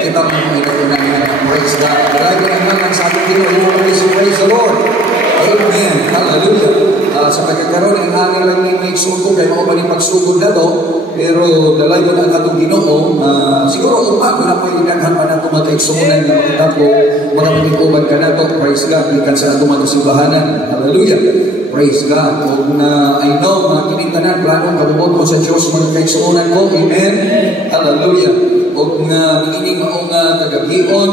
Kita mga niya. Praise God. Lagi naman ang sabi dito, praise the Lord. Amen. Hallelujah. Sa pagkakaroon, ang aming lang may maiksugo, kaya ako ba ni pagsugod na to, pero dalay ko na itong Ginoo, siguro umago na po inaghan pa na ito magkaiksugunan na makita po, magkapanikuban ka na ito. Praise God. Ikan sa ito magkasibahanan. Hallelujah. Praise God. Kung I know, mga kinintanan, plano, kabubot ko sa Diyos, magkaiksugunan ko. Amen. Hallelujah. Kung ining maong kagabion,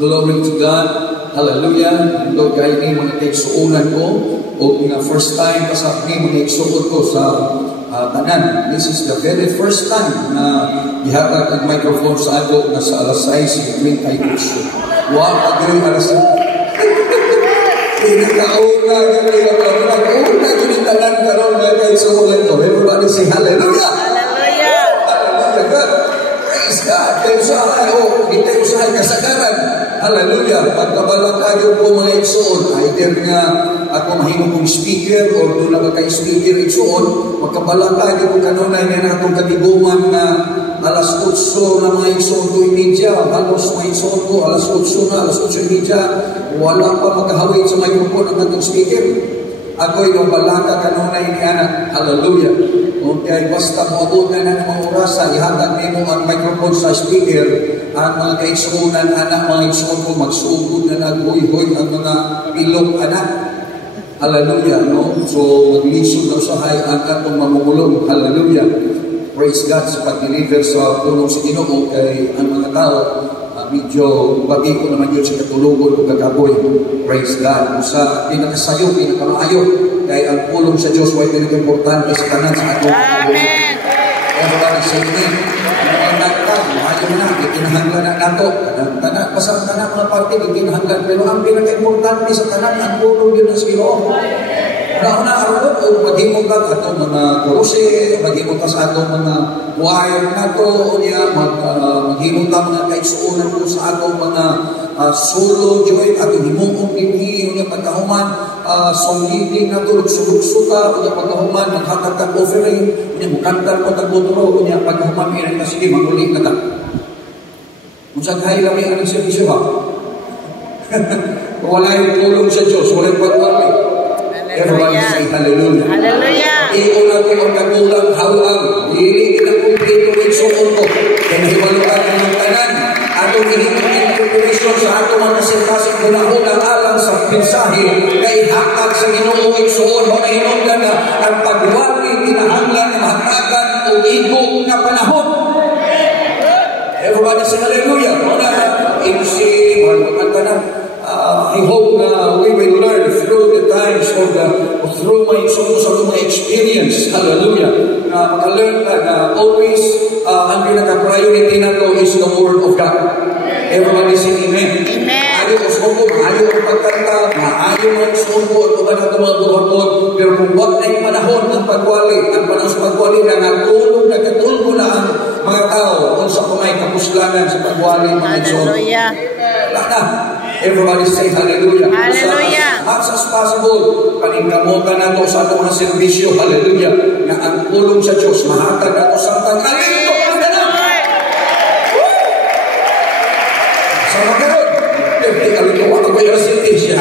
glory to God. Hallelujah. Lord, kaya ni mga kaigsuunan ko o first time pa sa akin mga igsuon ko sa tanan. This is the very first time na ihatag ang microphone sa ako na sa alas 6 yung kay Kusyo. Wow, pag-rin alas 6. Pinakauna yung tanan karoon na kaigsuunan ko. Everybody say hallelujah. Hallelujah. Hallelujah. God. Praise God. Kaya usahay, hindi usahay kasagaran. Hallelujah. Pagkabalang tayo po mga igsoon, either nga ako mahimo kong speaker or doon na ka-speaker igsoon, magkabalang tayo kung kanunay na natong katiguman na alas 8 na mga igsoon ko imidya, halos mga igsoon ko, alas 8 na, alas 8 imidya, wala pa magkahawid sa microphone ang natong speaker. Ako'y mabalaka kanunay ni anak. Hallelujah. Okay, basta maabot na ng mga orasa, ihatag nimo ang microphone sa speaker, ang mga kaigsuunan, anak, mga igsuon ko, magsugod na naghuy-huy ang mga ilong anak. Hallelujah, no? So, maglisod na usahay ang atong mamumulong. Hallelujah. Praise God sa pag-deliver sa punong sa Ginoo kay ang mga tao, medyo pati ko naman yun sa katulugon o kagaboy. Praise God. Sa pinakasayo, pinakamaayo, kaya ang pulong sa Diyos ay pinaka-importante sa kanan sa atong Amen. Everybody say amen. Ang nagtag, ayaw na, itinahanglan na nato. Pasang tanan mga parte, itinahanglan. Pero ang pinaka-importante sa kanan, ang pulong yun sa Ginoo. Una araw o maghimong ka atong mga kuruse, maghimong ka sa atong mga choir nato, maghimong ka mga kaigsuunan ko sa atong mga solo, joy, atong himong hindi, yung pagkahuman, songlibing nato, luksuluksuta, yung pagkahuman, maghatag kang offering, yung kantar ko tagbuturo, yung pagkahuman, yun na sige, magulit na ka. Kung saan kayo kami ang servisyo ha? Wala yung tulong sa Diyos, wala yung pagkakali. Everybody say hallelujah. Hallelujah. Iyon natin ang kagulang hawang. Hindi kinakumplito ng suon ko. Kaya nahiwaluan ng tanan. Atong hinimang incorporation sa atong mga kasing-kasing hunahunang alang sa pinsahe. Kay hakag sa Ginoo ng suon. Mga hinunggan na ang pagwali, tinahanglan, mahatagan o igong na panahon. Everybody say hallelujah. I hope we will learn through the times of through my experience. Hallelujah. Maka-learn na always ang pinaka-priority na to is the Word of God. Everybody say amen. Amen. Ayaw ko sumpo, ayaw ko pagkanta, ayaw mo sumpo, at kung ano mga buhapon. Pero kung wag na yung panahon ng pagwali, ang panahon sa pagwali na nagkatulong na ang mga tao kung sa kumay kapuslanan sa pagwali mga Diyos. Hallelujah. Wala na. Everybody say hallelujah. Hallelujah. As much as possible, paningkamutan na ito sa itong servisyo. Hallelujah. Na ang tulong sa Diyos, mahatag na ito sa tang hallelujah. Sa magkaroon, alituwa ko yung servisyo.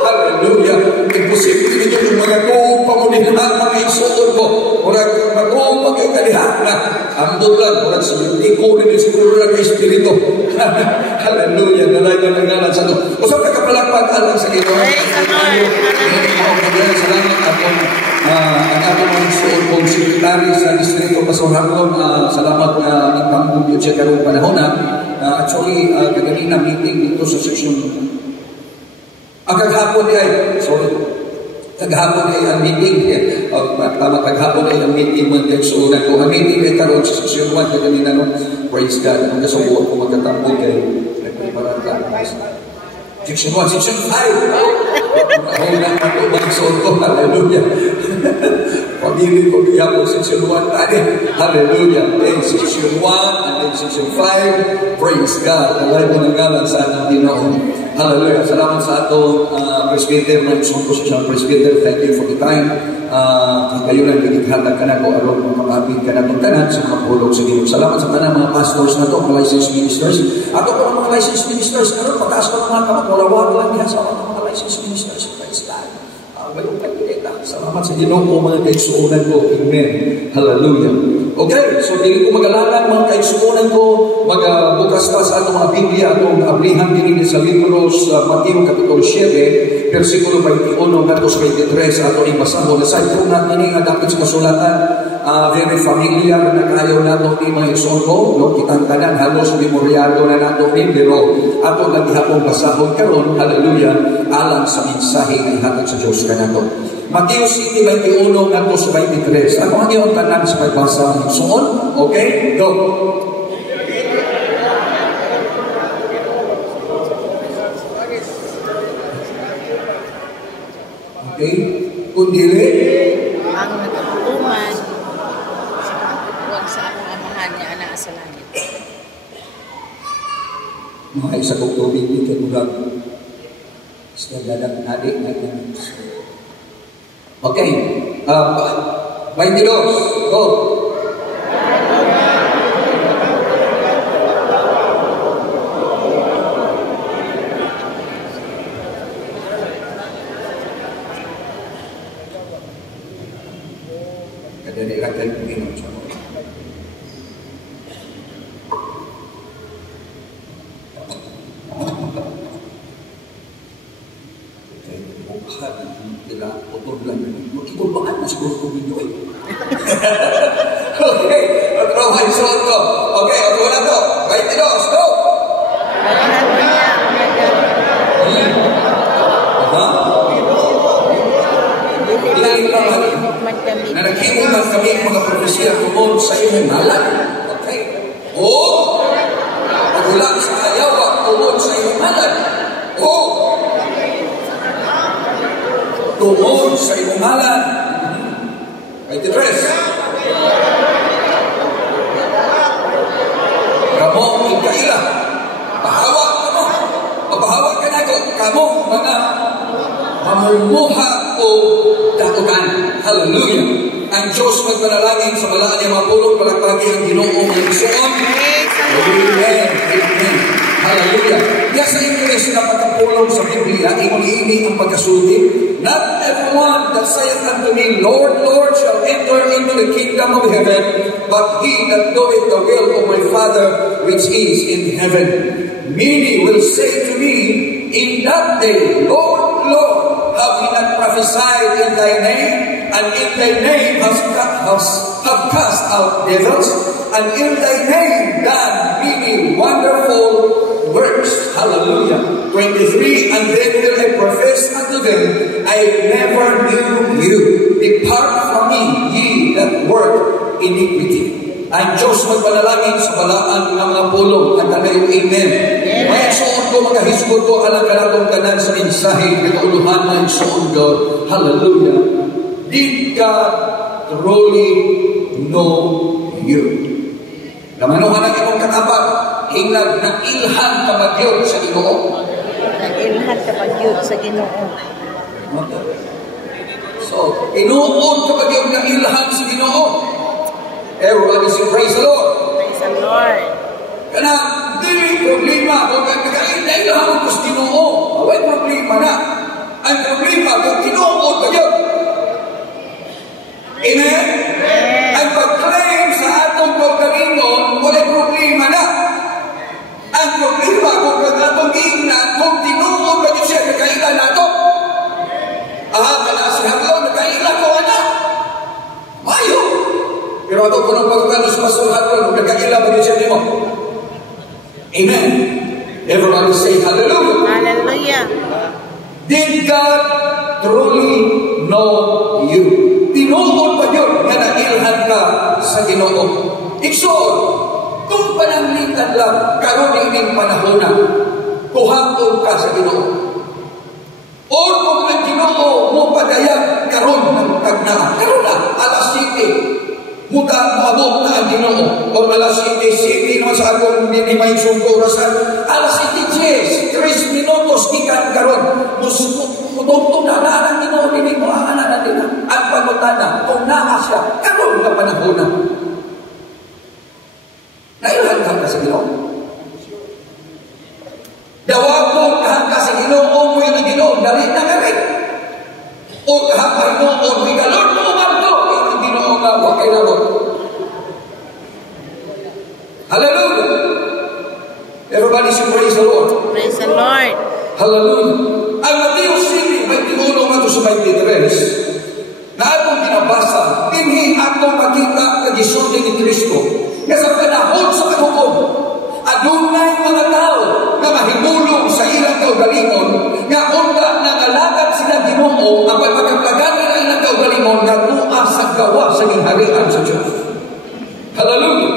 Hallelujah. Imposible ninyo yung mga pamunihan, mga isuot ko. Murag mag-uupag yung kalihan na ang dolan, murag sa iko rin yung siguro na ka-espiritu. Hallelujah. Nalay na ngalan sa ito. O sa pagkapalakpag alang sa ito. Salamat akong ang atong mga isuot kong sekretary sa distrito Pasorangon. Salamat na nagpangkong yun siya karong panahon na. Actually, kaganina meeting dito sa section. Kaghapon ay, kaghapon ay ang meeting. Kaghapon ay ang meeting mo ang suunan ko. Ang meeting ay karoon sa section 1 kaganina no. Praise God. Ang kasubuan ko magkatambol kay nagpariparan ka. Section 1, section 5. Ay na ako magsuot ko. Hallelujah. Pamili ko biya po section 1 tadi. Hallelujah. Then section 1 and then section 5. Praise God. Alay mo ng galang sa ating Pinoon. Hallelujah. Salamat sa atong presbyter. Magsuot ko sa presbyter. Thank you for the time. Kayo lang bigithatag ka na ko aron makapabig ka na itong tanan sa mga pulong sa Ginoo. Salamat sa tanan mga pastors na ito, mga licensed ministers. Ato po mga licensed ministers, aron pagkaas ko naman kamakulawa lang niya sa mga licensed ministers. Praise God. Bayong pagkita. Salamat sa Ginoo mga kaigsuunan ko. Amen. Hallelujah. Okay, so dili ko mag-alalan mga kaigsuunan ko, magbukas pa sa atong mga Biblia, atong ablihan din sa libros Mateo Kapitulo 7, versikulo 21 hanggang 23 sa atong ibasahon. Aside po natin nga dapat sa kasulatan, very familiar na kayo nato ni mga igsuon ko, no? Kitang tanan, halos memoryado na nato ni, pero ato naghihapong basahon karon, hallelujah, alang sa mensahe na ihatag sa Diyos ka nato. Mateo 7:21 hanggang 23. Ano ang iyong tanan sa pagbasa ng igsuon? Okay, go. Okay, kundili Ang nagatutuman huwag sa akong amahan niya na sa langit. mga isa kong tubig dito murag sa dadak nadik na ito. Okay, 22, go. Kadali-kadali po inom siya. Magkikurbaan na siguro kung hindi ko. Okay, mag-traway suot ko. Okay, ako na to. 22, go! Na naghimuman kami mga propesya tungkol sa inyong ngalan. Okay. O, pagulang sa ayawa tungkol sa inyong ngalan. O, tungkol sa inyong ngalan. 23. Kamo ikaila. Pahawa ka mo. Papahawa ka na ko. Kamo mga mamumuha o dakutan. Hallelujah. Ang Diyos magpanalangin sa malaan niya mapulong palagpagi ang Ginoo ng igsuon. Amen. Amen. Hallelujah. Kaya sa English na pagkapulong sa Biblia, ini ang pagkasulti. Not everyone that saith unto me, Lord, Lord, shall enter into the kingdom of heaven, but he that doeth the will of my Father which is in heaven. Many will say to me in that day, Lord, Lord, have we not prophesied in thy name? And in thy name have cast out devils? And in thy name done many wonderful works. Hallelujah. 23, and then will I profess unto them, I never knew you. Depart from me, ye that work iniquity. Ang Diyos magpanalangin sa balaan ng mga pulong. Ang tanayon, amen. May suon ko, magkahisgod ko, alang kalatong tanan sa mensahe, nagkauluhan na yung suon ko. Hallelujah. Did God truly know you? Lamanuhan ang imong katapat, hinag na ilhan ka bagyo sa Ginoo. Nag-ilhan ka bagyo sa Ginoo. So, inuon ka bagyo na ilhan sa Ginoo. Everybody say, praise the Lord. Praise the Lord. Kana, dili problema kung kakainday lang ako sa Ginoo. Away problema na. Ang problema kung kinuon ba yun? Amen? Ang pag-claim sa atong pagkalingon, wala problema na. Ang problema kung atong giingnan, kung tinuon ba yun siya, nakailan na ito. Kana si Haglon, nakailan ko na. Mayo. Pero ito po nang pagkalos Pastor Haglon, nakailan ba yun siya mo? Amen. Everybody say hallelujah. Hallelujah. Did God truly know you? Tinuod ba yun na nailhan ka sa Ginoo? Igsoon, kung pananglitan lang, karon ining panahon na, kuhapon ka sa Ginoo. O kung pagayag karon ng tagnaan. Karon na, alas 7. Muabot na ang Ginoo. O alas 7 naman sa akong minimay sungkurasan. Alas 7, 3 minutos gikan karon. Mutugtog na ang Ginoo dinhi mo ang natin ang pagutana kung naa siya karon nga panahon na. Nailan ka sa Ginoo? Dawag mo ka sa Ginoo mo yung Ginoo dali na kami. O kahapay mo o bigalon mo marto yung Ginoo nga wa kay nabot. Hallelujah. Everybody say praise the Lord. Praise the Lord. Hallelujah. Ang Mateo 7:21 nga sa 23 na atong binabasa, dinhi atong makita nga gisulti ni Kristo. Nga sa panahon sa paghukom, adunay mga tao nga mahimulong sa ilang kaugalingon, nga unta nangalagad sila Ginoo, ang pagpagkaplagan nila ilang kaugalingon nga tuwa sa gawa sa gingharian sa Diyos. Hallelujah.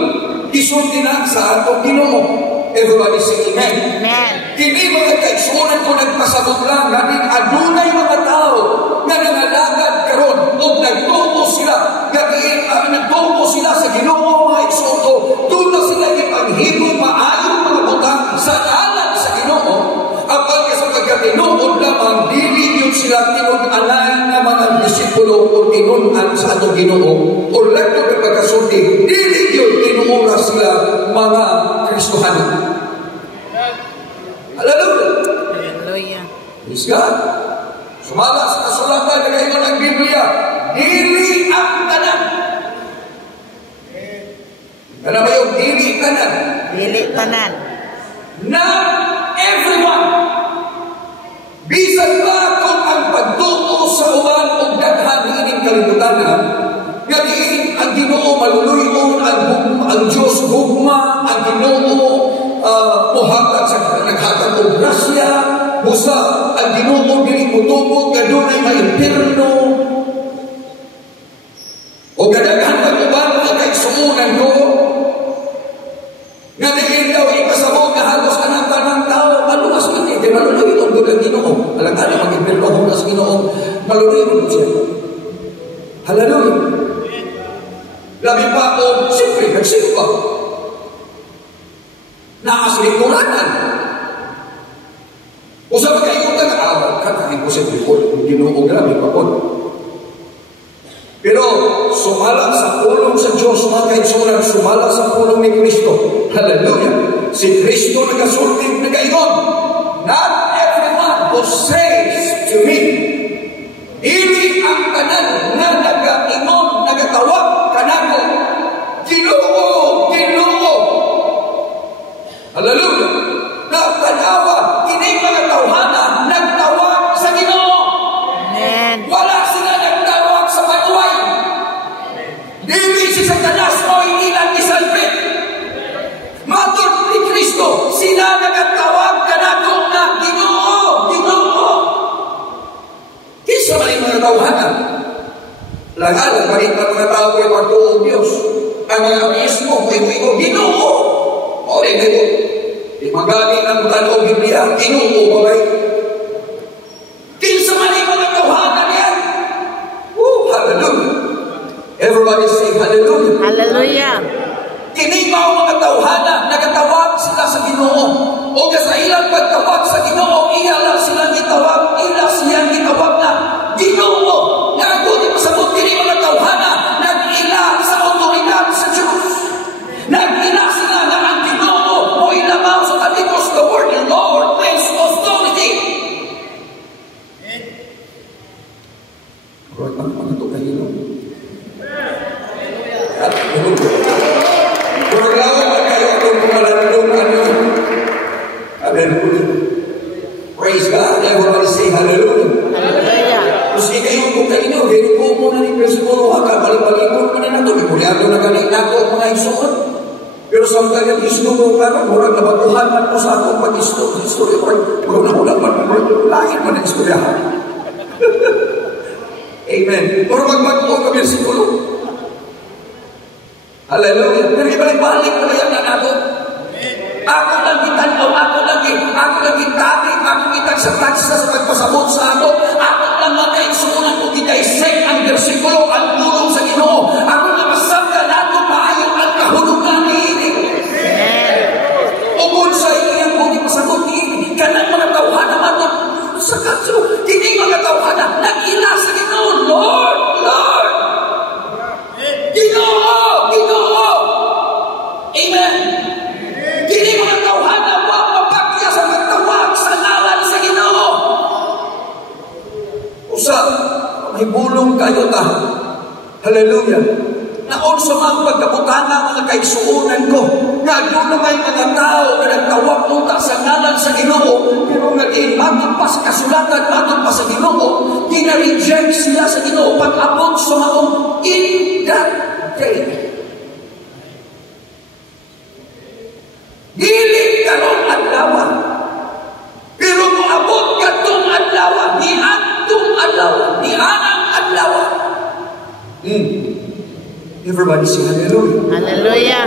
Isulti na sa atong Ginoo. Everybody say amen. Amen. Kini mga kaigsunan ko nagpasabot lang na din adunay mga tao nga nangalagad karon o nagtuo sila nagtuo sila sa Ginoo mga igsuon ko. Doon na sila ipanghimo maayong mga butang sa alam sa Ginoo. Apang sa pagkatinuod lamang dili yun sila tinud-anay nga mga disipulo o tinud-an sa atong Ginoo. O lagto ng pagkasulti, dili yun tinuura sila mga Kristohanan. Hallelujah. Hallelujah. Praise God. Sumala sa kasulatan na kayo ng Biblia, dili ang tanan. Ano ba yung dili tanan? Dili tanan. Not everyone. Bisan ba kung ang pagtuo sa uban o daghan ining kalibutan nga diin ang Ginoo maluluyon, ang Diyos gugma, ang Ginoo muhatag sa naghatag og grasya, busa ang Ginoo dili mutubog kadunay maimpierno. O gadaghan pag uban mga kaigsuonan ko nga diin daw ipasabog nga halos anang tanang tao maluwas man di maluluyon ang ang Ginoo. Alam ka na mag-impierno ho na sa Ginoo, maluluyon siya. Hallelujah. Labi pa o siyempre nagsimba. Naaslingkuranan. O sa magkayutan na awal, katahin ko siyempre po, Ginoo grabe pa po. Pero sumala sa pulong sa Diyos, mga kaigsunan, sumala sa pulong ni Kristo. Hallelujah. Si Kristo nagasulting nagaigon. Not everyone who says to me, ili ang tanan na nag-ingon, nagatawag kanako, Ginoo, Ginoo. Hallelujah. Nagtanawa, kining mga tawhana, nagtawag sa Ginoo. Amen. Wala sila nagtawag sa panuway. Dili si Satanas o ilang isalpit. Matod ni Kristo, sila nagtawag kanako na Ginoo, Ginoo. Kisa maling mga tawhana. Langalan, maling mga tao ay pagtuong Diyos. Ang mga mismo, kuyo-kuyo, Ginoo. O rin ito. Magani ng butan o Biblia, Ginoo ba ba? Kinsa maling mga tawhana yan. Hallelujah. Everybody say hallelujah. Hallelujah. Kini mao mga tawhana, nagatawag sila sa Ginoo. O sa ilang pagtawag sa Ginoo, iyalang silang itawag, ilang silang itawag na Ginoo. Nagagunin pasabot kini mga tawhana, nag-ila sa otoridad sa Diyos. Nag-ila sila na ang Ginoo o ilabaw sa talikos the word of Lord brings authority. Ano ito kayo? Purlawan na kayo itong kumalandong ano. Hallelujah. Praise God. Everybody say hallelujah. Hallelujah. Kasi kayo kung kayo, hinupo mo na ni Presidoro, balik-balikon mo na na ito. Ikulyado na galing ako mga isuot. Pero samtang yung istudo ka, murag nabaguhan man ko sa akong pag-istudo. Murag nakulang man, murag lain man ang istoryahan. Amen. Murag magbago ka versikulo. Hallelujah. Pero ibalik-balik na yan na nato. Ako lang gitanaw, ako lang gitagin, ako gitag sa tansya sa pagpasabot sa ako lang makaigsunan ko Hallelujah. Naon sa mga pagkabutana, mga kaigsuunan ko, nga doon na may mga tao na nagtawag unta sa ngalan sa Ginoo, pero naging matod pa sa kasulatan, matod pa sa Ginoo, gina-reject sila sa Ginoo pag-abot sa maong in that day. Dili karong adlaw, pero moabot katong adlaw, ni atong adlaw, ni anang adlaw. Everybody sing hallelujah. Hallelujah.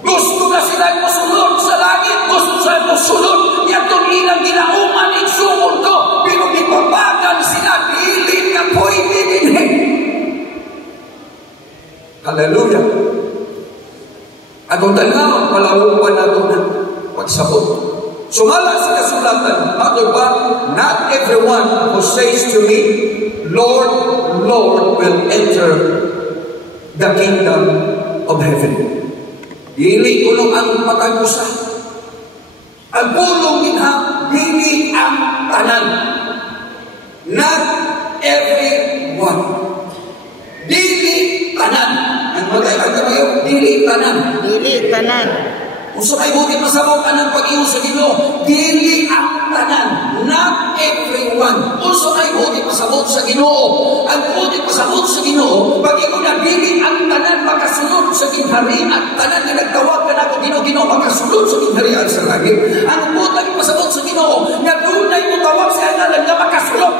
Gusto na sila masulod sa langit, gusto sila masulod yatong ilang ginauman igsumol ko, pero ipabagan sila, dili na pwede dinhi. Hallelujah. Atong tanaw, palawong pa na ito na pagsabot. Sumala sa kasulatan, ato ba, not everyone who says to me, Lord, Lord, will enter the kingdom of heaven. Dili kuno ang patagusa. Ang pulong ginha, dili ang tanan. Not everyone. Dili tanan. Ang magkailan kayo, dili tanan. Dili tanan. Kung sa kayo buti masabot anang pag-iwas sa Ginoo, dili ang tanan. Not everyone. Kung sa kayo buti masabot sa Ginoo, ang buti masabot sa Ginoo, pag-iwan na dili ang tanan makasunod sa ginharian, tanan na nagtawag ka na kung Ginoo makasunod sa ginharian sa langit. Ang buti masabot sa Ginoo, na dunay mo tawag sa ngalan na makasunod.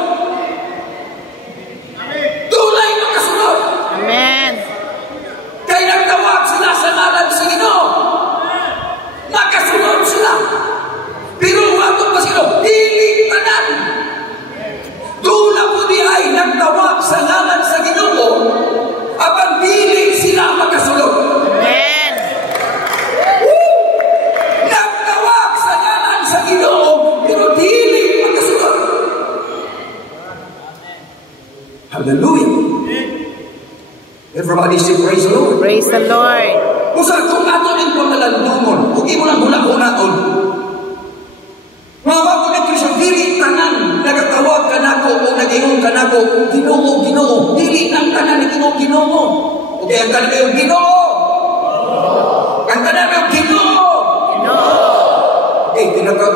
Dunay makasunod. Amen. Kaya nagtawag sila sa ngalan sa Ginoo, makasunod sila. Pero wato pa sila, dili tanan. Doon na po di ay nagtawag sa ngalan sa Ginoo, abang dili sila makasunod. Amen. Nagtawag sa ngalan sa Ginoo, pero dili makasunod. Hallelujah. Everybody say praise the Lord. Praise the Lord. Kung ato rin pamalandungon, huwag mo lang hulang-hunaon. Mga bago ng Kristiyan, dili tanan, nagatawag ka nako o nag-inom ka nako, Ginoo, Ginoo, dili ang tanan ni Ginoo, Ginoo. Okay, ang tanan yung Ginoo. Ang tanan yung Ginoo. Okay,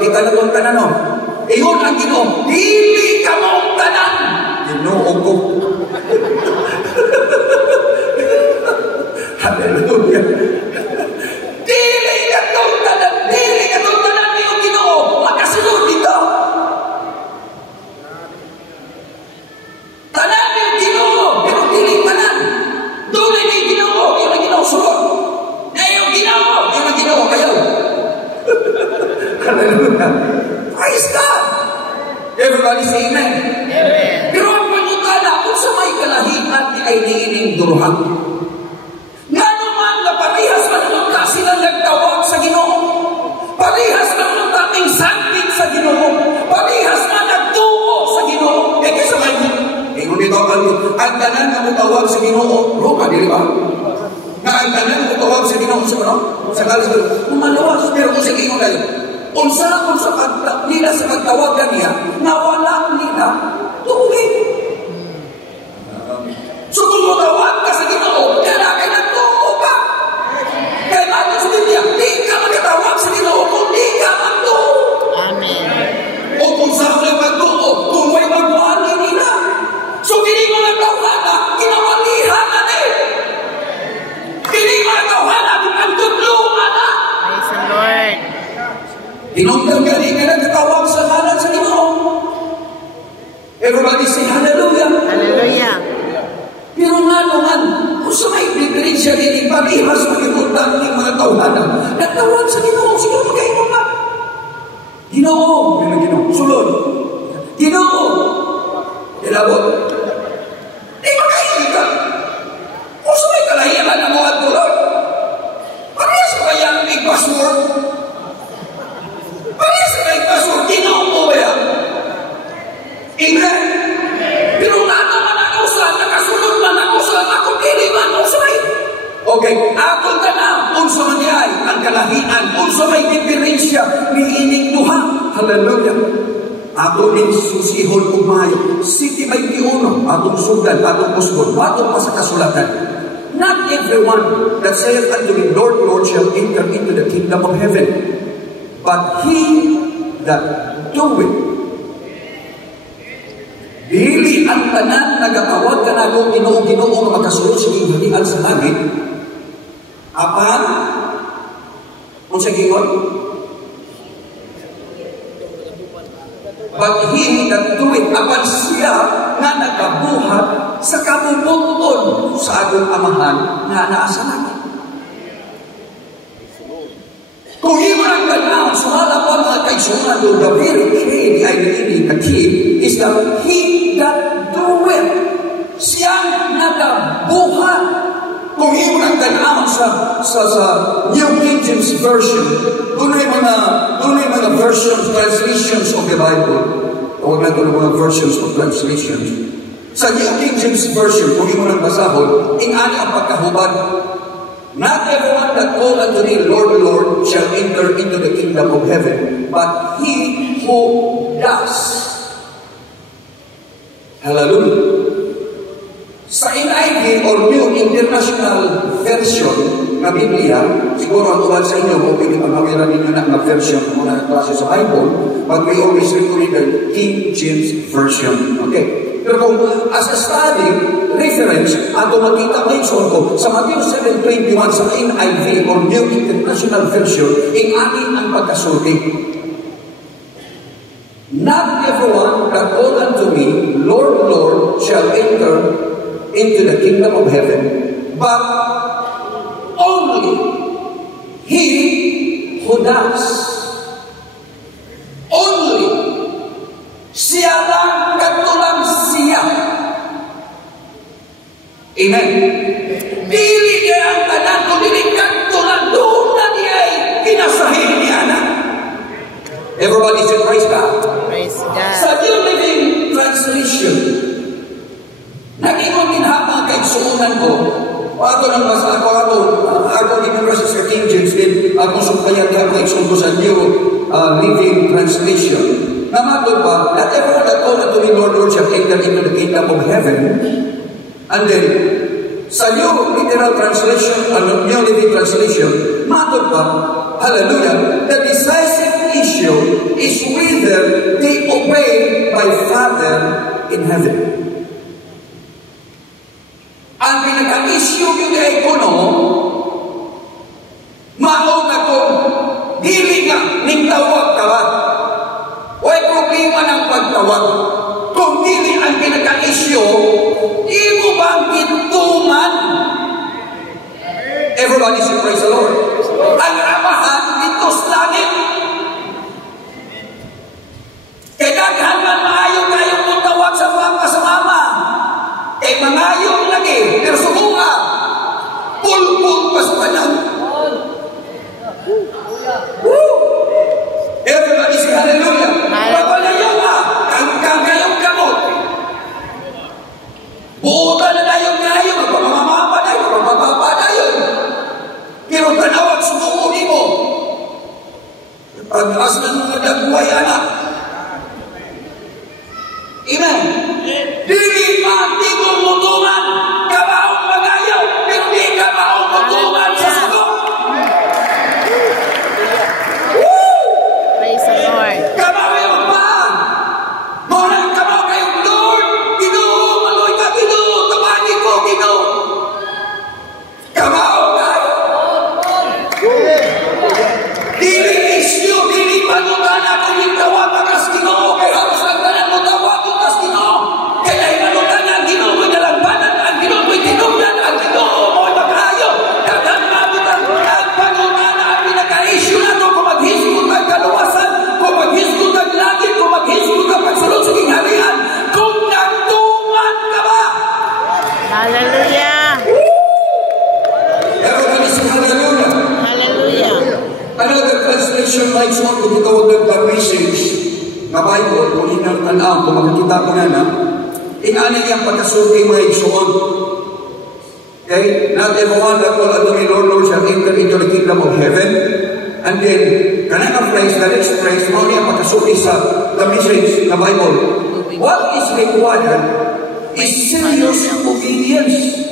kita na kong tanan, no? Iyon ang Ginoo, dili ka mong tanan. Ginoo ko. Hallelujah. Dili ka tong tanan ni yung Ginoo, makasunod dito. Tanan ni yung Ginoo, pero dili tanan. Doon ni Ginoo, yun ang Ginoo sunod. Na yung Ginoo, yun ang Ginoo kayo. Hallelujah. Praise God. Everybody say amen. Amen. Pero ang pangutana, kung sa may kalahian, ay niining duruhan. Parehas manunta sila nagtawag sa Ginoo. Parehas manunta ting sangkit sa Ginoo. Parehas na nagtuo sa Ginoo. Eh kasi may ingon dito ang tanan na mutawag sa Ginoo. Roma, di ba? Na ang tanan na mutawag sa Ginoo sa ano? Sa kalas ko, malawas. Pero kung sa Ginoo kayo, unsa nila sa pagtawagan niya, nawala nila tuwing. So kung mutawag ka sa Ginoo, kaya kay nagtuo ka. Kaya natin sa Biblia, di ka magkatawag sa Ginoo kung di ka magtuo. Amen. O kung saan may magtuo, kung may magwali nila. So kini mga tawhana, kinawalihan na eh. Kini mga tawhana, ang tudlungan na. Praise the Lord. Tinungtang gani ka nagkatawag sa ngalan sa Ginoo. Everybody say hallelujah. Hallelujah. Pero nga naman, kung sa may diferensya din, parehas mag-ibutang ng mga tawhana, nagtawag sa Ginoo, siguro magkaino nga. Ginoo, may Ginoo, sulod. Ginoo, ilabot. Eh, magkaino ka. Kung sa may kalahiyan na mga tulad, parehas ba yan may password? Parehas ba may password? Ginoo mo ba yan? Amen. Pero nga naman ang usan, nakasunod man ang usan, ako dili man usay. Okay, ako ka na, unsa man ay ang kalahian, unsa may diferensya ni ining duha. Hallelujah. ato ning susihon ug maayo. City 21, atong sugdan, atong usgon, atong pa sa kasulatan. Not everyone that saith unto me, Lord, Lord, shall enter into the kingdom of heaven, but he that doeth. Dili ang tanan nagatawag ka na kung Ginoo nga makasulod sa hinian sa langit. Apan, kung sa gingon, but he that doeth, apan siya nga nagabuhat sa kabubuton sa agong amahan nga naa sa langit. Kung imo ang tanaw, sumala po mga kaisunan doon, the very key, the key is that he that doeth, siyang nagabuhat. Kung imo ang tanaw sa New King James Version, doon ay mga versions, translations of the Bible. Huwag na doon mga versions of translations. Sa New King James Version, kung imo nang basahon, ingani ang pagkahubad. Not everyone that call unto me, Lord, Lord, shall enter into the kingdom of heaven, but he who does. Hallelujah. Sa NIV or New International Version ng Biblia, siguro ang ulan sa inyo, kung pwede pamawiran ninyo na version kung mga klase sa Bible, but we always read the King James Version. Okay? Pero kung as a study reference, ato makita mention ko sa Matthew 7:21 sa NIV or New International Version, ingani ang pagkasulti. Not everyone that call unto me, Lord, Lord, shall enter into the kingdom of heaven, but only he who does. Only siya lang katulang siya. Amen. Dili niya ang tanan ko, dili katulang doon na niya ay pinasahin ni Ana. Everybody say praise God. Praise God. Sa New Living Translation, nag-ingon din hapang kaigsuunan ko, ato nang masa ako din verses sa King James din, akong sumpayan ka kaigsuun ko sa New Living Translation. Namatod pa, not everyone that call unto me, Lord, Lord, shall enter into the kingdom of heaven. And then, sa New Literal Translation, New Living Translation, matod pa, hallelujah, the decisive issue is whether they obey my Father in heaven. Ang pinaka-issue yun ay kuno, mauna kung dili nga ning tawag ka ba? Huwag problema ng pagtawag. Kung dili ang pinaka-issue, imo bang kintuman? Everybody say praise the Lord. Ang amahan dito sa langit. Kaya daghan man maayo kayong mutawag sa papa sa mama. Kay mangayong lagi, pero sumunga, pulpul pa sa kanyang. Everybody say hallelujah. Papalayo ka, kang kayong kamot. Buutan na tayo ngayon, magpapamamapa tayo, magpapapapa tayo. Pero tanawag sumuuli mo. Pag-as ng mga dagway anak. Amen. Dili matigong mutungan, kabaong magayaw, pero di kabaong mutungan sa sugong. Praise the Lord. Kabaong yung pa. Muna ang kabaong kayong Lord, Ginoo, maloy ka, Ginoo, tumani ko, Ginoo. Kabaong kayo. Dili isyo, dili panutan ako yung tawag akas Ginoo, kaya halos ang tanan mo tawag yung akas Ginoo. Kaya imanutan ang Ginoo mo'y nalagbanan, ang Ginoo mo'y tinugnan, ang Ginoo mo'y maghayo. Dagang mabutan ang panutan ang pinaka-issue na ito, kung maghisgot ang kaluwasan, kung maghisgot ang langit, kung maghisgot ang pagsulod sa kingharian, kung nagtuman ka ba? Hallelujah. Everybody say hallelujah. Hallelujah. Another translation might want to tawag ng message na Bible, kung inang tanaw, kung makikita ko na ingani niyang pagkasulti mga igsuon. Okay? Not everyone that will unto me, Lord, Lord, shall enter into the kingdom of heaven. And then, kanang phrase, the next phrase, mo niya pagkasuki sa the message na Bible. What is required is serious obedience.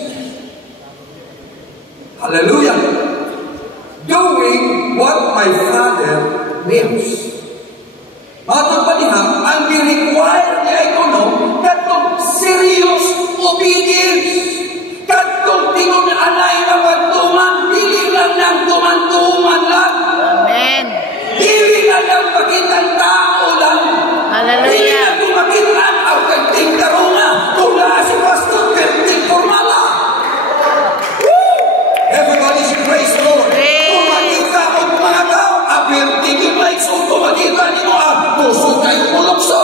Hallelujah. Doing what my Father wills. Matod pa niya, ang required niya ito, no? Katong serious obedience. Katong tingon alay na pagtuman, dili lang ng tuman-tuman lang. Amen. Dili lang ng pakitang tao lang. Hallelujah. Dili lang kumakitaan ang kagtingkarunga. Tula si Pastor Kerting Formala. Everybody should praise the Lord. Kung makita mo mga tao, apir tigil like so, kung makita niyo puso kayo mulokso.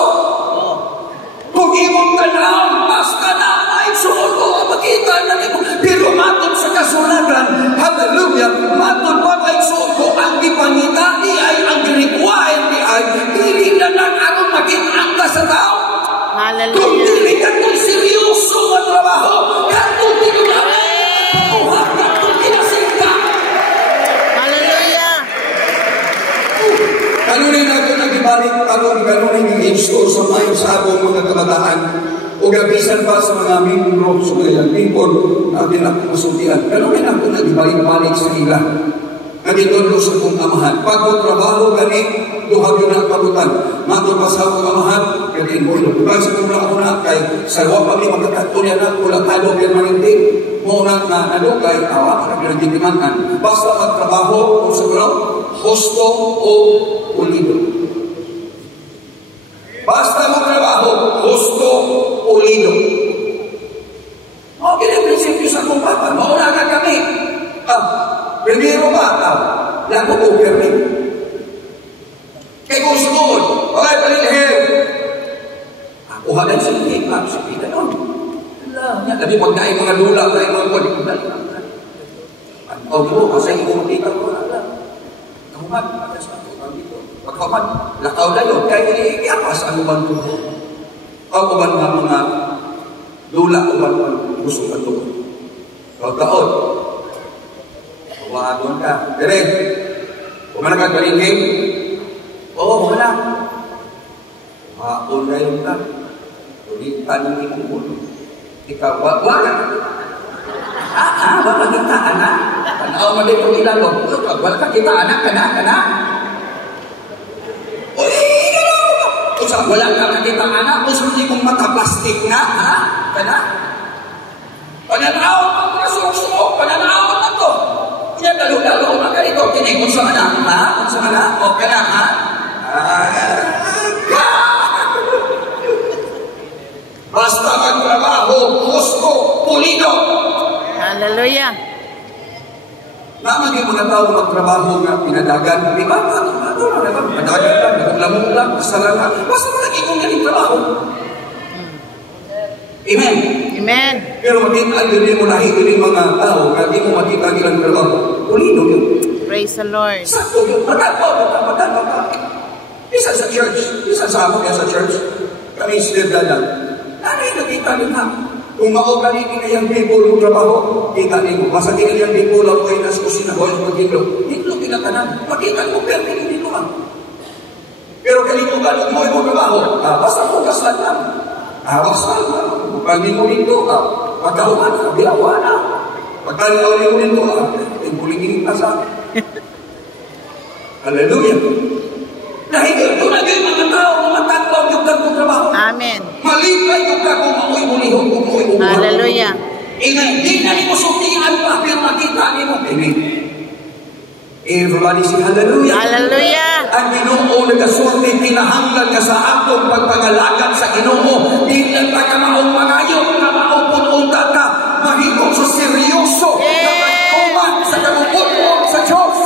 Kung imong tanawang, basta na ay suot ko, makita na niyo. Pero matod sa kasulatan, hallelujah, matod pa ay suot ko, ang ipangita ni ay, ang required ni ay, dili na lang aron makitaan ka sa tao. Hallelujah. Kung dili ka kung seryoso ang trabaho, katong tinunawin, katong kinasingka. Hallelujah. Kanunin ako nagibalik, kanunin yung install sa mga sa akong mga kabataan, o gabisan pa sa mga membro, sa mga people, natin ako masultihan. Kanunin ako nagibalik-balik sa ila. Nagitulo sa kong amahan. Pag mo trabaho, gani, duhag yun ang pagutan. Matod pa sa akong amahan, gani mo ilo. Pag sa kong una, kay sarwa pa may magkakatuloy na, kulang talo, yan manindig. Muna na nalukay, awa, nagdidimanan. Basta magtrabaho, kung sa kulang, husto o ulido. Basta magtrabaho, husto o ulido. Okay na prinsipyo sa kong papa. Mauna ka kami. Primero ba? Lago ko permit. Kaya kung sunod, okay, palilihim. Ako halang sa hip-hop, sa pita nun. Labi magdaing mga lula, mga mga kulit. O mo, kasi kung makita ko, kahuman, atas na ito, dito. Pagkahuman, lakaw na yun, kaya iyapas ang uban ko. O uban mga lula, uban gusto ka ito. Taon. Wagon ka. Direk, kumana ka kalingking? Oo, wala. Maon na yun ka. Ulitan ng imong ulo. Ikaw, wala. Wala kita, anak. Tanaw mo din itong ilalog. Wala ka kita, anak, kana. Uy, gano'n. Usa, wala ka kita, anak. Usa, hindi kong mata-plastic na, ha? Kana? Pananaw, ang kasuso, pananaw na to. Kaya dalo-dalo mga ganito, kinikot sa anak, ha? Kung sa anak, o ka na, ha? Basta magtrabaho, gusto, pulido. Hallelujah. Namagin mo na tao magtrabaho nga pinadagan. Di ba? Pinadagan lang, naglamong lang, kasalanan. Basta malagi kong galing trabaho. Amen. Amen. Pero makita din mo nahihili mga tao, hindi mo makita nilang trabaho. Pulido yun. Praise the Lord. Sakto yun. Matagaw ka. Isa sa church. Isa sa amon yan sa church. Kami sinirdadan. Nanay, nakita nyo na. Kung makuha ni yung people yung trabaho, kita nyo. Masa kinayang people lang kayo nasa kusina ko yung mag-hilo. Hilo pinatanan. Makita nyo, pero hindi lang. Pero kalikutan mo yung trabaho. Basta bukas lang. Awasan na. Pagdi mo dito, pagkahuman na, bilawa na. Pagkalaw mo dito, tingkulingin ka sa. Hallelujah. Dahil ito na kayo mga tao, mga tatlaw yung kagong trabaho. Amen. Malipay yung kagong mamoy mulihong, kumoy umang. Hallelujah. Amen. Di na mo sutian pa, pero makita mo. Amen. Everybody say hallelujah. Hallelujah. Ang Ginoo nagasulti kinahanglan ka sa atong pagpangalagan sa Ginoo. Di lang ta ka maong mangayo, ka maong pununta ka, mahimong sa seryoso, na pagkuman sa kabubuton sa Diyos.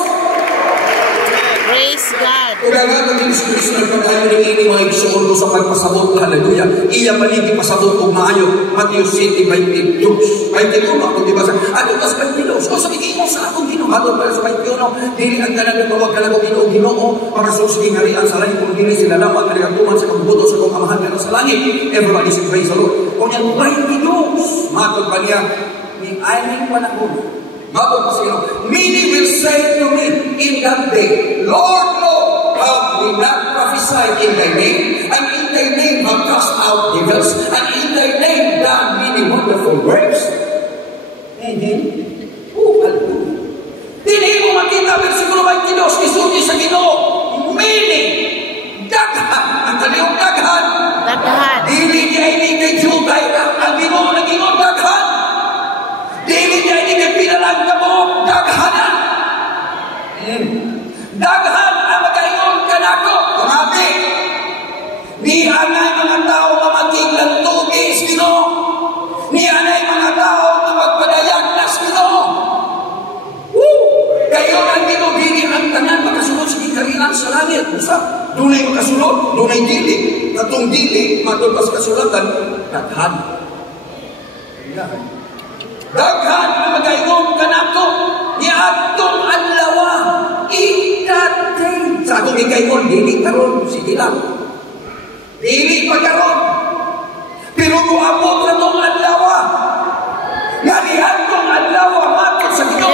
Praise God. Kung nga ng Diyos Kristo na pag-ayo ng ini mga igsoon sa pagpasabot, hallelujah. Iya maligi pasabot kung maayo. Matthew City, 22. 21 ako, di ba? Ato kas 22. So sa ikimo sa akong Ginoo, hatod para sa 21. Dili ang tanan ng tawag ka na kong Ginoo, para sa sige harian sa langit, kung dili sila lamang kanagatuman sa kabubuton sa kong amahan ka sa langit. Everybody say praise the Lord. Kung yan 22, matod pa niya, ni aning panahon, Mabot pa sa Ginoo. Many will say to me in that day, Lord, Lord, have we not prophesied in thy name? And in thy name have cast out devils? And in thy name done many wonderful works? Hallelujah. Dili mo makita versikulo 22 isulti sa Ginoo. Many, daghan, ang kaniyong daghan. Dili niya ini kay Juday ang Ginoo na Ginoo daghan. Dili niya ini kay pinalang ka mo daghanan. Daghan ang magayon kanako. Kumati. Ni anay mga tao na magiglang tugis Ginoo. Ni anay mga tao na magpadayag nas Ginoo. Kayo ang ginugili ang tanan makasunod sa kikarilan sa langit. Usa, dunay makasunod, dunay dili. Katong dili, matulpas kasulatan, daghan. Daghan na magayon kanako, niadtong adlaw, itatay. Sa akong ikayon, dili karon, sige lang. Dili pa karon. Pero buabot na tong adlaw, nga niadtong adlaw, matod sa Ginoo.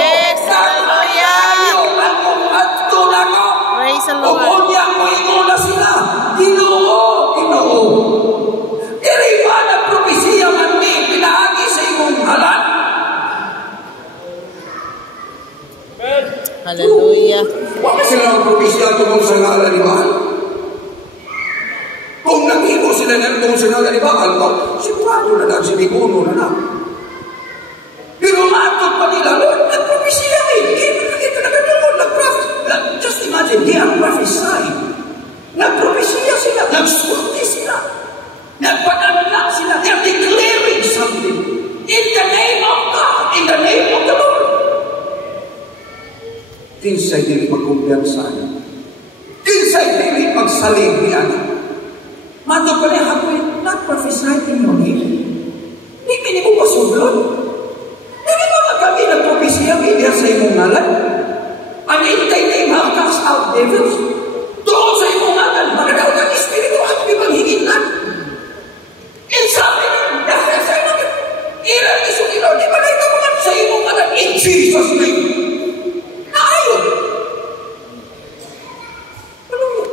Praise the O Lord. kunya mo ingon na sila, Ginoo, Ginoo. Dili ba nagpropesiya man ni pinaagi sa imong halan? Hallelujah. Wala sila nagpropesiya tungkol sa ngalan ni Baal. Kung naghimo sila na tungkol sa ngalan ni Baal, sigurado na lang si Miguno na lang. Pero matod pa nila, nagpropesiya eh. Kita na ganyan mo, just imagine, they are prophesying. Nagpropesiya sila, nagsulti sila, nagpanalala sila, they are declaring something in the name of God, in the name of the Lord. Kinsay dili magkumpiyansa niya. Kinsay dili magsalim niya. Matod pa niya, hapoy, nag-prophesy in your name. Di minimo pa sublon. Dili ba kami nagpropesiya, hindi sa imong ngalan? And in thy name have cast out devils. Doon sa imong ngalan, magadaw kang espiritu at ipanghigilan. In sabi niyo, dahil sa imong ilan isulilaw, di ba na ito mga sa imong ngalan? In Jesus' name. Naayon. Ano yun?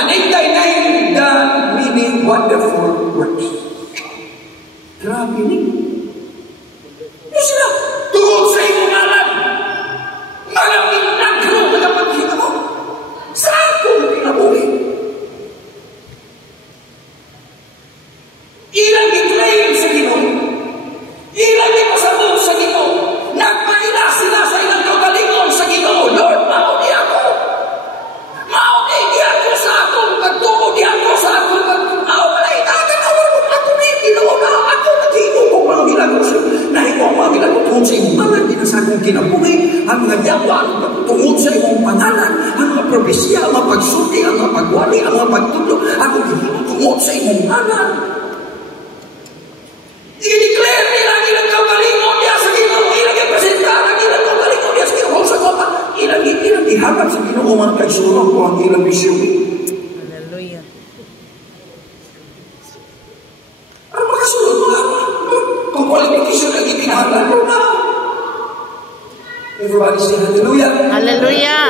And in thy name done many wonderful works. Grabe ni. Yung sila, tungkol sa iyong ngalan. Maraming nagro na kapagkita mo. Saan kong pinabuhi? Ilang i-claim sa Ginoo. Ilang ipasabog sa Ginoo. Nagpaila sila sa ilang kagalingon sa Ginoo. Lord, mauni ako. Mauni di ako sa akong pagtuo. Di ako sa akong pagtuo. Walay nakakawalong ako ni Ginoo na ako. Mga milagro siya. Nahipo ang mga milagro tungkol sa imong pangalan. Di na sa akong kinabuhi. Ang mga yawa, tungkol sa imong pangalan. Ang mga propesya, ang mga pagsulti, ang mga pagwali, ang mga pagtudlo. Ako gihimo tungkol sa imong pangalan. I-declare nila ang ilang kaugalingon niya sa Ginoo. Ilang i-presentahan ang ilang kaugalingon niya sa Ginoo sa kota. Ilang ihatag sa Ginoo man kaisulong ko ang ilang bisyo. Hallelujah. Ang makasulong mga kung qualification ang ibinahalan mo na. Everybody say hallelujah. Hallelujah.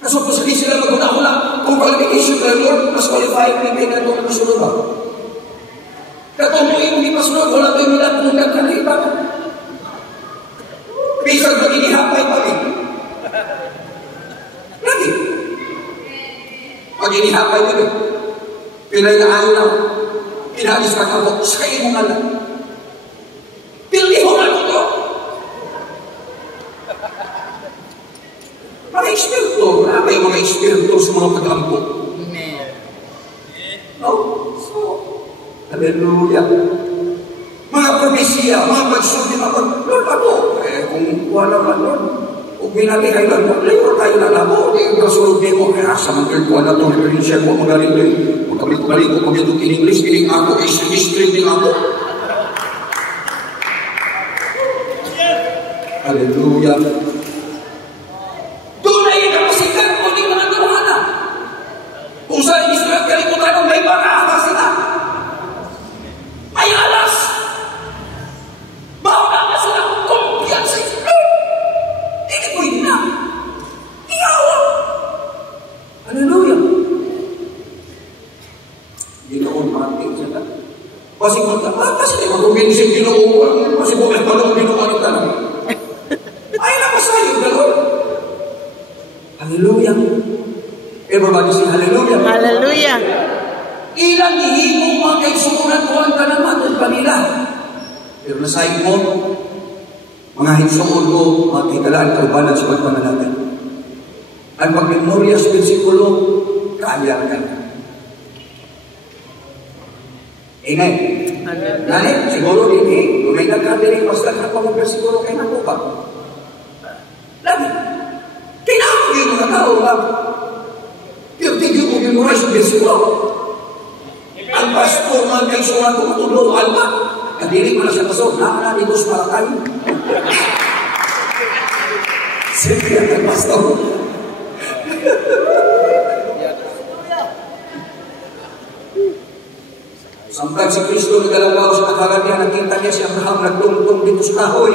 Kaso po sabi sila maguna-una kung qualification ka Lord, mas qualified may may ganito na masunod ba? Katong mo yung di masunod, wala tayo nila kung nagkalipa. Bisag pag inihapay pa rin. Lagi. Pag inihapay pa rin. Pilay na ayaw na. Pinalis ka ka sa iyo nga lang. Pildi mo nga ito. Mga espiritu, may mga espiritu sa mga pag-ampo. Amen. No? So, hallelujah. Mga propesya, mga pagsulti na Lord, ako, kung wala ka, Lord, kung binalihay lang mo, layo tayo na lang mo, kasulog din mo, kaya sa mga kuha na ito, referensya mo, magaling din. Magkabalik-balik ko, kung ito in-English, piling ako, is-stream din ako. Hallelujah. Tunay kapasikan mo din mga gawanan. Kung saan Israel, kalimutan mo, may baka sila. Pasibot na, kasi mag-uminisip Ginoo, pasibot na pala Ginoo ang tanong. Ay, napasayo, gano'n. Hallelujah. Everybody say hallelujah. Hallelujah. Ilang ihimong mga kaigsuunan ko ang tanaman at kanila. Pero nasayin mo, mga higsuon ko, mga kitalaan kaubanan sa pagpanalagay. Ang pag-memorya sa versikulo, kaya ka. Amen. Ganit, siguro hindi. Kung may nagkadiri, mas lahat pa mga versikulo kayo na po ba? Lagi. Kailangan yung mga tao, ba? Yung tigil mo yung mga versikulo. Ang pastor, mga kaisuan ko, matulungan pa. Kadiri mo na siya pastor, nakakalitos para kayo. Sige, ang pastor. Samtang si Kristo nagalabaw sa kakagan niya, nakita niya si Abraham nagtungtong dito sa kahoy.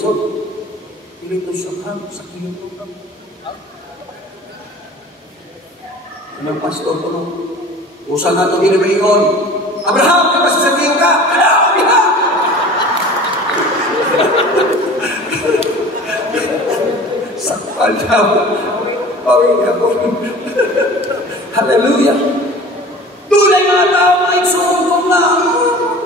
So, dito si Abraham, sa kiyong ang pastor ko nung usan na ito ginabayon. Abraham, di ba sa kiyong ka? Ano? Abraham! Sakpal daw. Pawin ka po. Hallelujah. Tunay mga tao, mga igsuon ko na.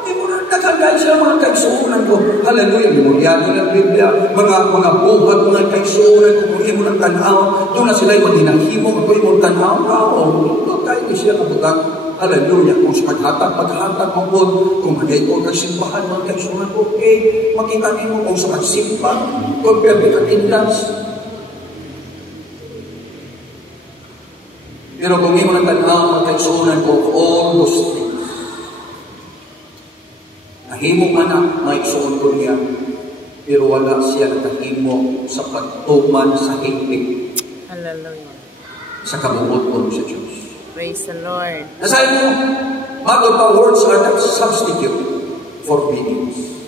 Hindi mo na nagagay siya mga kaigsuunan ko. Hallelujah. Memoryado ng Biblia. Mga buhat, mga kaigsuunan ko. Kung imo ng tanaw, doon na sila'y madinahimo. Kung imo ng tanaw, ito tayo ni siya kabutang. Hallelujah. Kung sa paghatag mo po, kung magay ko kasimbahan, mga kaigsuunan ko, makita niyo kung sa pagsimba, kung pwede ka tindas. Pero kung imo ng tanaw, mga kaigsuunan ko, all those things. Nahimo anak, may igsuon ko niya, pero wala siya nakahimo sa pagtuman sa higpit. Hallelujah. Sa kabuot ko sa Diyos. Praise the Lord. Nasabi mo, bago pa words are not substitute for obedience.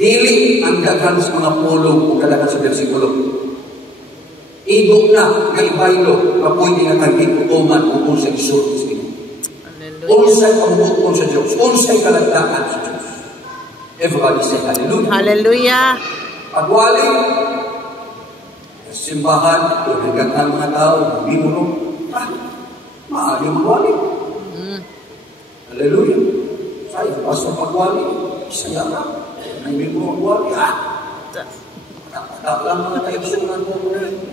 Dili ang daghan sa mga pulong o kadaghan sa versikulo. Igo na, may baylo, pwede na kang ikutuman o kung sa isulot sa Diyos. Unsay kabuot ko sa Diyos. Unsay kalagdakan sa Diyos. Everybody say hallelujah. Hallelujah. Pagwali, simbahan, o nagandang mga tao, hindi mo nung, maaari magwali. Hallelujah. Saya, basta pagwali, saya ka. Hindi mo magwali. Lang mga kaibsunan mo,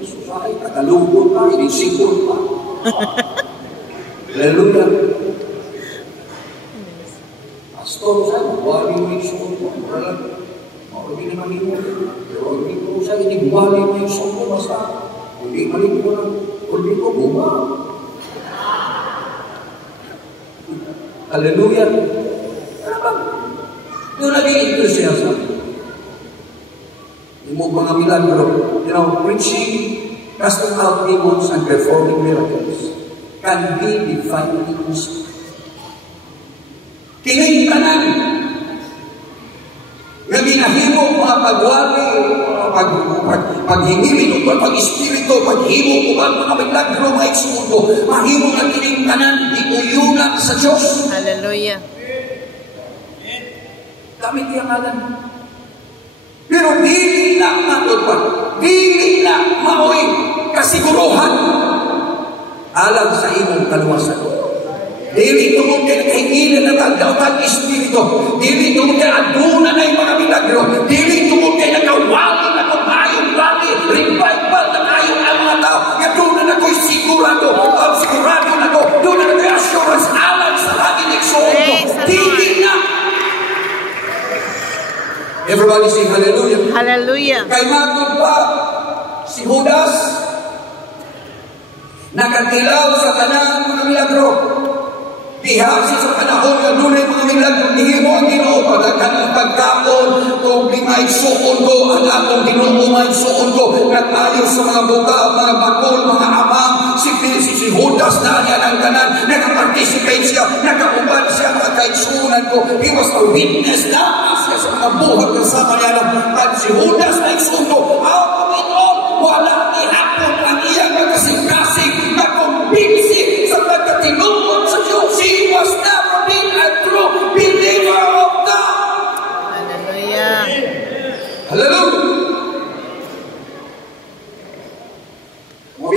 susay, tagalugod pa, inisikon pa. Hallelujah. Pastor, saan? Buwali mo yung suko mo. Hindi naman mo. Pero hindi ko sa hindi buwali mo yung suko. Basta, hindi mali ko lang. Hindi ko buma. Hallelujah. Ano ba? Doon naging enthusiasm. Yung mga milagro. You know, preaching, casting out demons, and performing miracles can be divinely used. Kining tanan nga ginahimo mga pagwali, paghingili o pag-espiritu, paghimo ko ba mga milagro, mga igsuon, mahimo nga kining tanan, ikuyunan sa Diyos. Hallelujah. Gamit yung ngalan. Pero dili na matupad, dili na maoy kasiguruhan alam sa imong kaluwasan. Dili tungkol kay nakahingilan na tagdaw-tag espiritu. Dili tungkol kay aduna na yung mga milagro. Dili tungkol kay nakawali na kumayong wali. Revival na kayo ang mga tao. Nga doon na ako'y sigurado. Sigurado na ko. Doon na ako'y assurance alam sa lagi nagsuon ko. Dili na. Everybody say hallelujah. Hallelujah. Kay matod pa si Judas nakatilaw sa tanang mga milagro. Dihasi sa panahon na dunay mga milagro, nihimo ang Ginoo pagdakan ang pagkaon kung di may suon ko, ang atong Ginoo may suon ko, nag-ayos sa mga buta, mga bakol, mga amang, si Judas na niya ng kanan, nag-participate siya, nag-auban siya, mga kaigsunan ko, he was a witness na siya sa mga buhat kasama niya na, at si Judas na igsuon ko, out of it all, wala ihapon ang iyang kasing-kasing na kumbinsi sa pagkatinunod sa Diyos.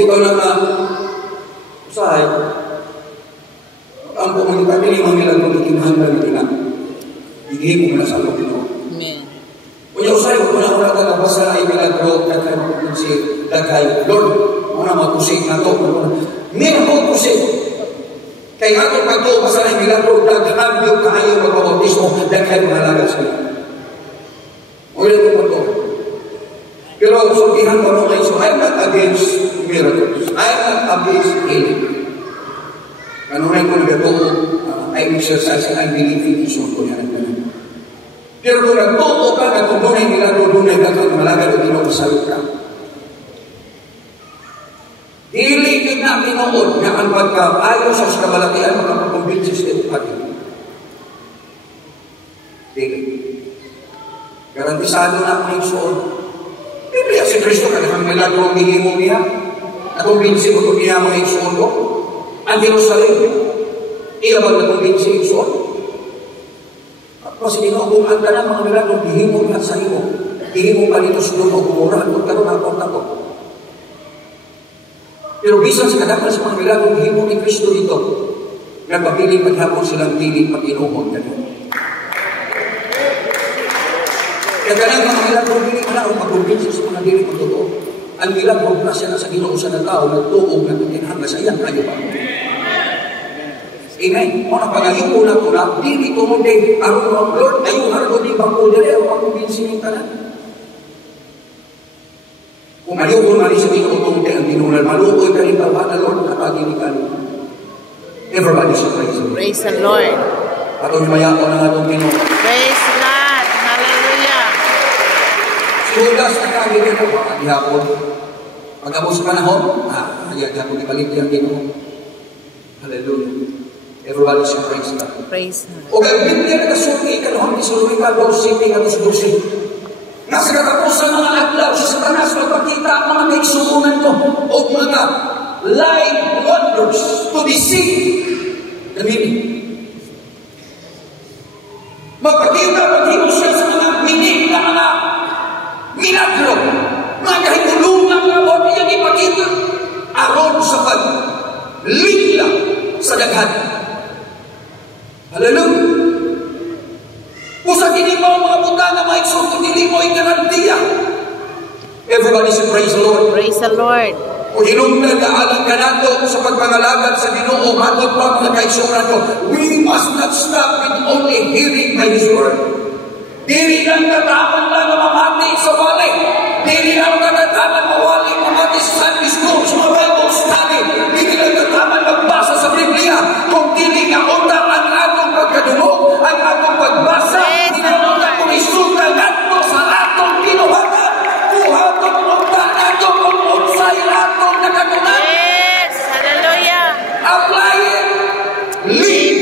ikaw na nga, usahay, ang pumunta pili mga milagro na kinahanglan nila. Higihim mo na sa loob nito. Amen. Kung yung usahay, kung una kalabasa ay milagro, kagay si Dagay, Lord, muna matusik na to. Meron mo tusik. Kaya nga itong pagtupasan ay milagro, daghan yung kayo magpabautismo, daghan mahalaga sila. Ulit ko po ito. Pero sabihan ko nung so I'm not against miracles. I'm not against healing. Kanunay ko nagatuo, I'm exercising, I'm believing in so ko yan. Pero kung nagtuo ka, kung doon ay milagro, doon ay dagat malaga na ginagasalot ka. Dili yun na tinuod na ang pagka-ayon sa kabalatian, makapakumbinsi sa ito pati. Dili. Garantisado na ang isuod. Biblia si Kristo kadang milagro ang hihimo niya. Nakumbinsi mo kung niya mga isuod ko. Ang Jerusalem. Iya ba nakumbinsi ang isuod? Kasi inuubuhan ka na mga milagro, hihimo niya sa imo. Hihimo ka dito sa lumo, kumurahan ko, karoon ang kontak ko. Pero bisan sa kadakal sa mga milagro, hihimo ni Kristo dito. Nagpapiling maghapon silang piling pag-inuhon kanina. Kaya ganang mga milagro, hindi ka na ang mag-convince sa mga diri kong totoo. Ang milagro, grasya na sa Ginoo sa tao, nagtuog na tinahanga sa iyang kayo pa. Inay, kung napagayon ko na ito na, dili ko mo din, aron Lord, ayun harap din bako, dili ako mag-convince yung tanan. Kung ayaw ko nga rin sa Ginoo kung di ang tinunan, malukoy ka rin bawa na Lord, nakagini ka rin. Everybody should praise the Lord. Praise the Lord. Atong himayako na nga itong Ginoo. Praise God. Hallelujah. Judas na kagini ko, mga dihapon. Pag-abos panahon, dihapon ibalik yung Ginoo. Hallelujah. Everybody should praise God. Praise God. O ang Biblia na kasulti, ikaluhang isulti ka, 12, nga 12. Nasa katapusan mga adlaw, si Satanas magpakita ang mga kaigsuunan ko o mga live wonders to deceive the many. Magpakita, maghimo siya sa mga minig na mga milagro, mga kahitulungan na huwag niyang ipakita aron sa pag-ligla sa daghan. Hallelujah! Kung sa kini mo mga buta na maiksulto, hindi mo ikarantiya. Everybody should praise the Lord. Praise the Lord. Kung hinungdan na alam ka nato sa pagpangalagan sa Ginoo, matod pa mga kaisuran ko, we must not stop with only hearing by His word. Dili lang kataman lang na mamati sa wali. Dili lang kataman mawali mamati sa Sunday school, sa mga Bible study. Dili lang kataman magbasa sa Biblia. Kung dili ka utang ang atong pagkadulog, ang atong pagbasa, dinawag kong isulta nato sa atong kinuhagan. Kuhatong utang nato kung unsay atong nakagunan. Yes. Hallelujah. Apply it. Live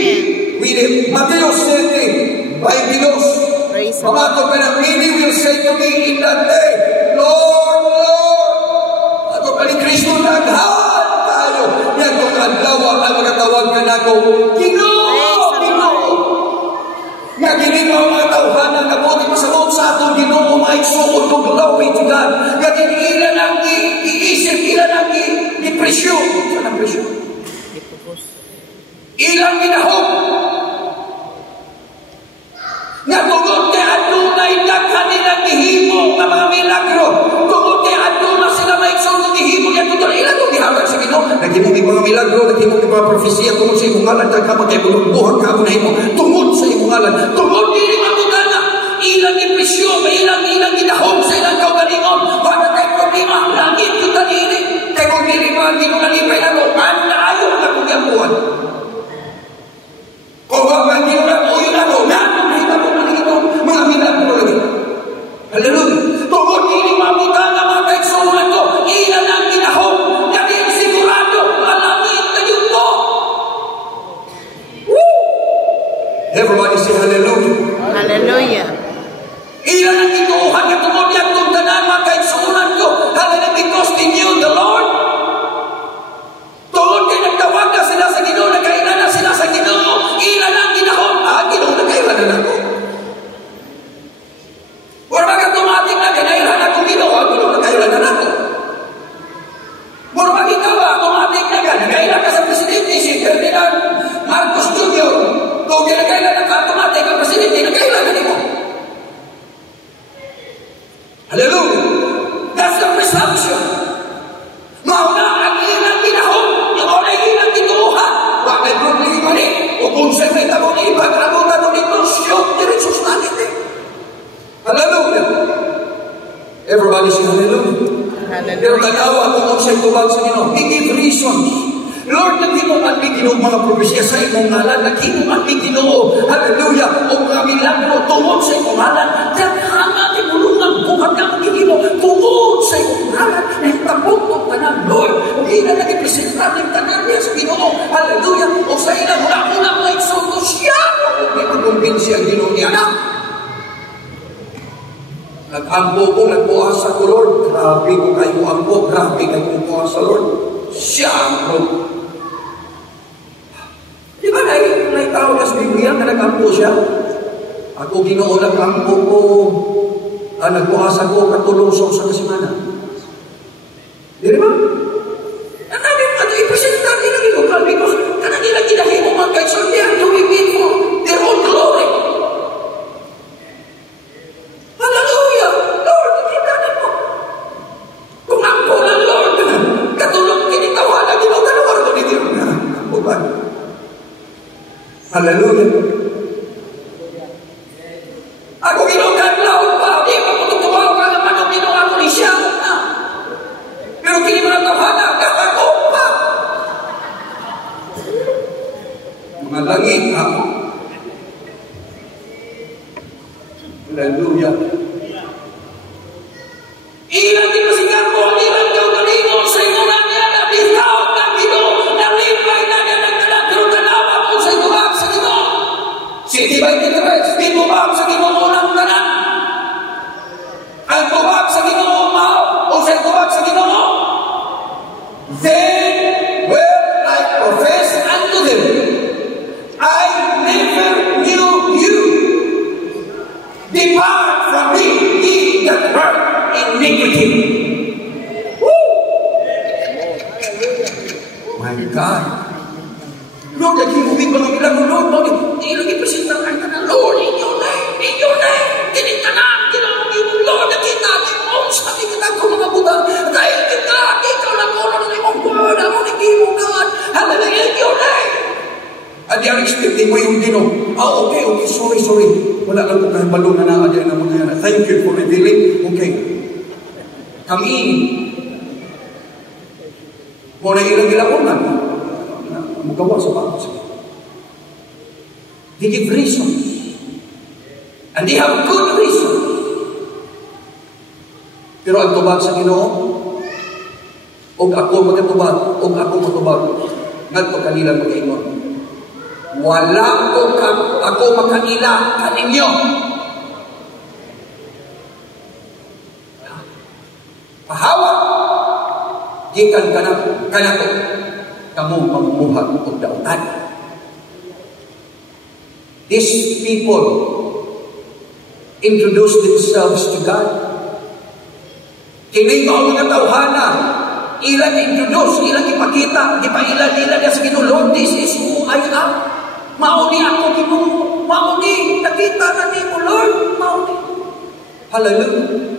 with it. Mateo 7, 22. Praise the Mga kapatid, many will say to me in that day, Lord, Lord, ato pa ni Kristo naghan tayo. Yan kung adlaw ang magatawag na ako, Ginoo, Ginoo. Nga ginimaw mga tawhanan, kabuti pa sa loob sa atong Ginoo, maigsuot kong glory to God. Nga ilan ang iisip, ilan ang depresyon. Saan ang presyon? Ilang ginahog. Nga tungod kay adunay daghan nilang gihimo nga mga milagro. Tungod kay aduna sila maigsuot gihimo niya tungod ilan to gihatag sa Ginoo. Naghimo mga milagro, naghimo mga propesya tungod sa imong ngalan daghan kay bulong-buhang ka na himo. Tungod sa imong ngalan, tungod dili magutana. Ilang depresyon, ilang ginahog sa ilang kaugalingon. Wala tay problema, langit yung tanili. Kay kung dili man di mo nalipay na to, ayaw na kung yabuan. Kung wag di mo na uyo na to, mga milagro lagi. Hallelujah. Tungod dili mabuta na mga kaigsuunan ko, ilan ang ginahog, naging sigurado, malamit na yun ko. Woo! Everybody say hallelujah. Hallelujah. Ilan ang ituuhan na tungod yan kung tanan mga kaigsuunan ko. Hallelujah, because they knew the Lord. Tungod kay nagtawag na sila sa Ginoo, nagkailan na sila sa Ginoo, ilan ang ginahog, Ginoo, nagkailan na ako. Wala ka tumating na ganailan akong Ginoo, Ginoo, nagkailan na ako. Wala ka nagkatumatay kang presidente, nagkailangan mo. Hallelujah! That's the presumption. Mauna ang ilang ginahon, yung oray ilang gituuhan. Bakit problema ni? O kung sa'yo may tabong iba, trabutan nito, shoot, diretsos natin eh. Hallelujah! Everybody say hallelujah. Pero tanawa kung sa'yo tubag sa Ginoo. He give reasons. Lord, nagino man may Ginoo mga propesya sa imong ngalan, nagino man may Ginoo, hallelujah, o mga milagro tungod sa imong ngalan, daghanga tinulungan buhat ka magigimo tungod sa imong ngalan, nahitapot ng tanan, Lord, hindi na nag-ipresenta ng tanan niya sa Ginoo, hallelujah, o sa ilang hula-hula mga iksoto siya, o may kumbinsi ang Ginoo niya na. Nag-ampo ko, nagpuasa ko, Lord, grabe ko kayo ampo, grabe kayo puasa, Lord, siya ang Lord. Di ba naitawag sa Biblia na nag-ampo siya? Ako Ginoo nag-ampo ko, nagpuasa ko, katulong sa kasimana. Di ba? Ang nabi mo ito, ipresenta nila Ginoo, because kanang nila ginahin mo mga guys, so they have to be made for their own glory. Hallelujah! Lord, ikitanin mo. Kung ampo lang, Lord, katulong kinitawa na Ginoo, kanuwar ko ni Ginoo na. Ampo ba? Hallelujah. Ako Ginoo kadlaw pa, di pa ko tutuwa ka naman ang Ginoo ako ni siya na. Pero kini mga tawhana, kakako pa. Mga langit ako. Hallelujah. Ilan din masigang mo, ilan daw galingon sa imo na niya na bitaw ng Ginoo, na lipay na niya ng tanan, pero tanawa ko sa ito sa Ginoo. Sige ba ito ito ba sa Ginoo ng tanan? Ang tubag sa Ginoo mao, o sa tubag sa Ginoo? Then will I profess unto them, I never knew you. Depart from me, ye that work iniquity. Woo! My God. Lord, nag-himubig mga milago, Lord, hindi lang ipresenta ang tanan, Lord, in your name, tinitanan, kinamugin, Lord, nakita natin mo, sabi kita ko mga butang, dahil kita, ikaw lang mo, ng imong word, ang unigin mo, God, hallelujah, in your name. At yan, expecting mo yung Ginoo. Okay, sorry. Wala lang po kahit balo na nakadyan na mga yan. Thank you for revealing. Okay. Kami, muna ilang ilakunan, magawa sa bago. They give reasons. And they have good reasons. Pero ang tubag sa Ginoo, og ako magatubag, og ako matubag, ngadto kanila mag-ingon. Wala ko ako makanila kaninyo. Pahawa, gikan kanato, kamu mamumuhat og dautan. These people introduce themselves to God. Kini mga mga tawhana, ilang introduce, ilang ipakita, ipailan nila sa Ginoo, Lord, this is who I am. Mauni ako Ginoo, mauni, nakita na ni mo, Lord, mauni. Hallelujah.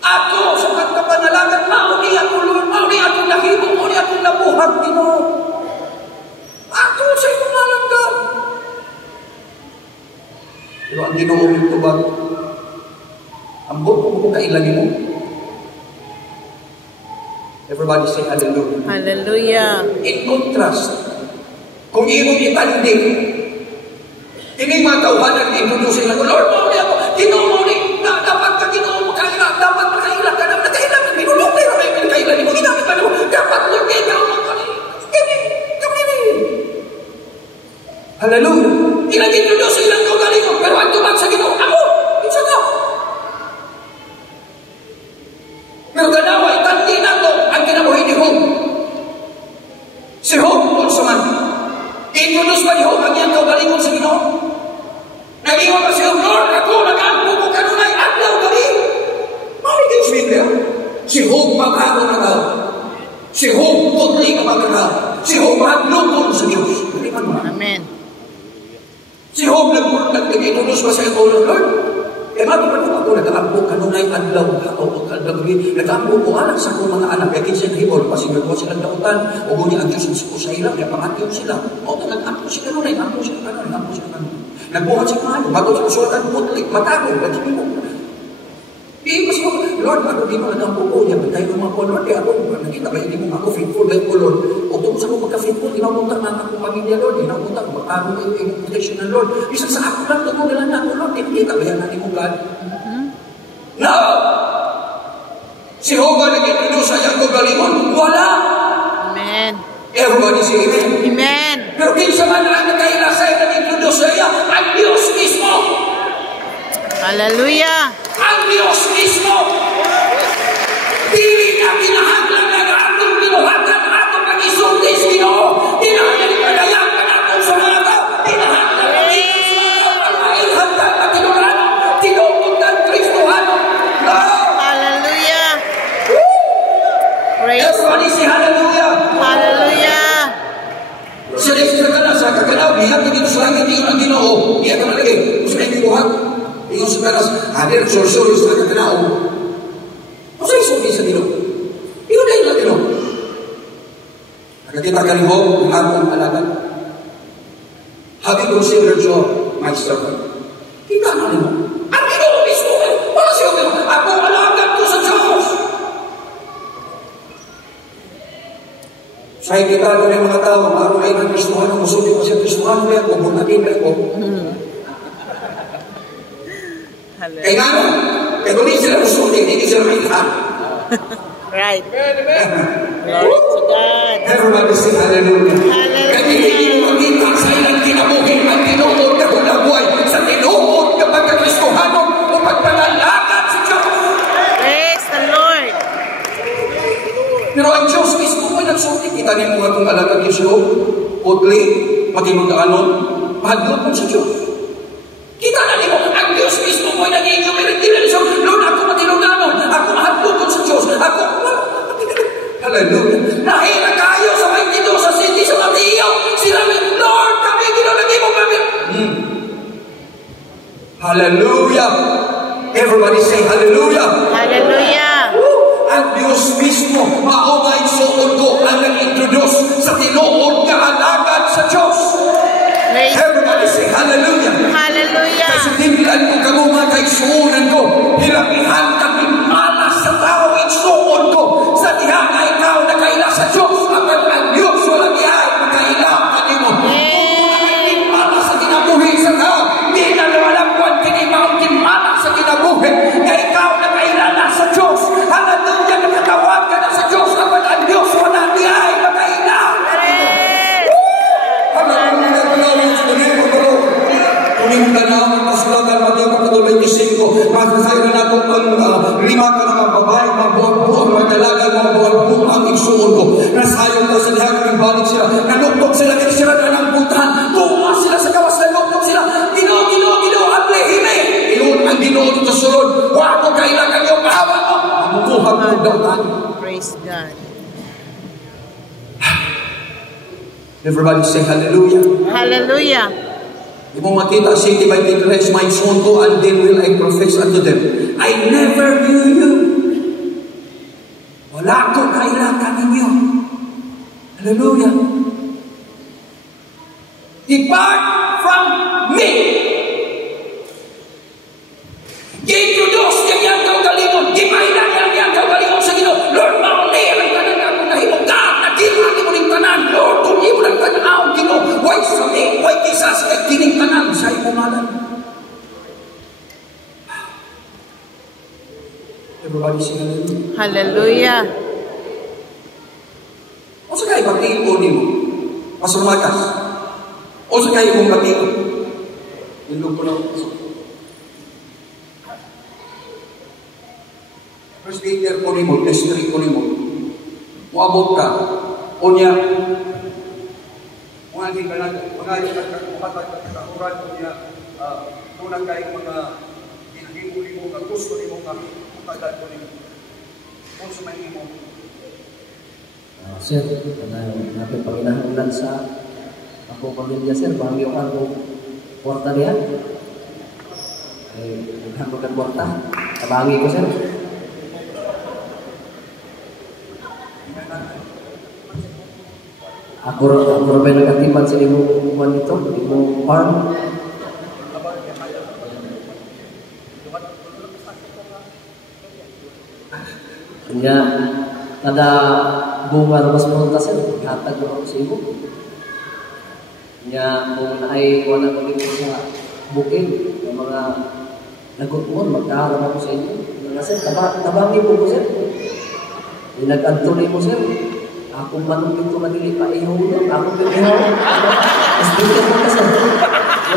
Ako sa pagkapanalagan, mauni ako, Lord, mauni ako nahimo, mauni ako nabuhat, Ginoo. Ako sa iyong nalanggan. Pero ang Ginoo rin tubag, ang buto mo kailan mo. Everybody say hallelujah. Hallelujah. In contrast, kung imong itandi, ini mga tawhanan, introduce lang, Lord, mauli ako, Ginoo mauli, dapat ka Ginoo makaila, dapat makaila ka naman, nakaila, minulong na yung may nakaila, mo ginamit pa naman, dapat Lord, kayo ka makaila, kami. Hallelujah. Ilang introduce, ilang kaugalingon, pero ang tubag sa Ginoo, ako, isa ka. Pero ganawa, itandi na to, ang kinabuhi ni Job. Si Job, kung saman, introduce ba ni Job ang iyang kaugalingon sa Ginoo? Nag-iwan ba si Job, Lord, ako, nag-ampo ko kanunay, adlaw gabi. Maligay sa Biblia. Si Job magkano na tao. Si Job, tudli ka magkano. Si Job, maglukon sa Diyos. Amen. Si Job nag-introduce pa sa ito, Lord, matupan ko ako, nag-aampo kanunay adlaw, o nag-aampo ko anak sa akong mga anak, kaya kinsa nahibol, pasigagawa silang dautan, o gunya ang Diyos ko sa ilang, kaya pangatyo sila. O nag-aampo sila kanunay, ampo sila kanunay. Nagbuhat siya mahalo, bago sa kasulatan putlik, matago, nagsipi mo. Di kasi ko, Lord, ako di mo nag-aampo ko, niya, tayo naman ko, Lord, kaya ako, nakita ba, hindi mo ako faithful, like ko, Lord. O tungkol sa ako magka-faithful, inapunta na akong pamilya, Lord, inapunta ko, mag-aro yung protection ng Lord. Isa sa ako lang, tungkol nila na ako, Lord, kita ba yan natin mo, God? No! Si Jehovah nag-introduce sa Jacob Galimon, wala! Amen. Everybody say amen. Amen. Pero kinsa man ang nagkailasay nag-introduce sa iya, ang Diyos mismo! Hallelujah! Ang Diyos mismo! Dili na kinahanglan na atong binuhatan atong pag-isulti sa Ginoo. Kinahanglan ipadayan ka na atong sa mga tao. Kinahanglan na dito sa mga tao ang mailhanggan at tinurano. Tinungkutan Kristohano. No! Hallelujah! Praise. Everybody say hallelujah! Hallelujah! Sa kakanaw, lihat na dito sa langit, iyon ang Ginoo. Iyan ang malagay. Gusto na yung binuhat. Iyon sa kanas, hadir, sorry, sa kakanaw. Masa isulti sa Ginoo? Iyon na yung Ginoo. Nakakita ka ni Job, ang akong alagan. Having considered Job, my servant. Kita na rin mo. Ang Ginoo mismo, wala siya Ginoo. Ako alagan ko sa Diyos. Sa kita doon yung mga tao, maaroon ay ng Kristuhan, musulit ko siya Kristuhan, kaya ko, bunatin na ko. Kaya nga no, kaya kung hindi sila musulit, hindi sila may lahat. Right. Glory to God. Everybody say hallelujah. Hallelujah. Kaya hindi mo makita sa ilang kinabuhin ang tinuod na kunabuhay sa tinuod na pagkakristuhanon o pagpanalagan sa Diyos. Praise the Lord. Pero ang Diyos mismo mo'y nagsulti. Kita niyo mga kung alagang Diyos yun, putli, matinundaanon, mahadlot mo sa Diyos. Kita na niyo, ang Diyos mismo mo'y nag-iinyo, may nagdirelasyon. Lord, ako matinundaanon, ako mahadlot mo sa Diyos, ako, hallelujah. Nahira kayo sa may dito sa city, sa Mateo. Sila may, Lord, kami ginalagi mo kami. Hallelujah. Everybody say hallelujah. Hallelujah. Ang Diyos mismo, maunay suod ko ang nag-introduce sa tinuod na alagad sa Diyos. Praise Everybody say hallelujah. Hallelujah. Kasi tindihan ko kamuma kay suunan ko. Hilapihan kami malas sa tao at suod ko. Sa diha na ikaw na kaila sa Diyos. Apat ang Diyos walang iay makaila kanimo. Kung malas sa kinabuhi sa tao, di na nawalampuan kinimaon malas sa kinabuhi. Kaya ikaw na kaila na sa Diyos. Hallelujah, nakatawag ka na sa Diyos. Apat ang Diyos walang iay makaila. Hallelujah, panawin sa kanimo ko. Kuning tanawin na sulatan Mateo Kapitulo 25. Masasay na nato ang lima ka na mga babae, mga buwag-buwag, mga dalaga, mga buwag-buwag ang igsuon ko. Nasayong daw sa diha kami balik sila. Nanuktok sila, kaya sila na ng puntahan. Tuwa sila sa kawas, nanuktok sila. Ginoo, at lehime. Iyon ang Ginoo dito sulod. Huwag ko kailangan yung kahawa mo. Mamukuha mo daw tayo. Praise God. Everybody say hallelujah. Hallelujah. Di mo makita, city by the rest, my son ko, and then will I profess unto them, I never knew you. Wala ko kailangan ninyo. Hallelujah. Depart from me. I-introduce niya yan kaugalingon. Gimailan yan kaugalingon sa Ginoo. Lord, mauli ang tanan ako nahimong ka. Nagkita mo ng tanan. Lord, kung mo ng tanan, Ginoo. Why sabi? Why kisas? Ay kining tanan sa ipumalan. Everybody sing hallelujah. Hallelujah. O sa kayo batiin po ni mo? Pastor Makas. O sa kayo mong batiin? Nindog ko lang. First Peter po ni mo, Testament po ni mo. Muabot ka. O niya, mga hindi ka nagkakakuran o niya, tunang kayo mga pinagimuli mo, gusto ni mo, kapagad po ni mo. Kung sumayin mo. Sir, natin panginahangulan sa ako pamilya, sir, bago yung ako Porta niya. Ay, naghamag ang porta. Tabangi ko, sir. Ako rin nagkatipan sa imong kuwan nito, imong farm. Kanya, kada bunga na mas punta sir, hatag mo ako sa iyo. Kanya, kung naay wala ko dito sa bukid, ng mga lagot mo, magkaharap ako sa inyo. Mga sir, tabangi po ko sir. Nag-adtuloy mo sir. Akong manong dito madili pa ihulog. Akong pinihulog. Mas dito mo ka sir.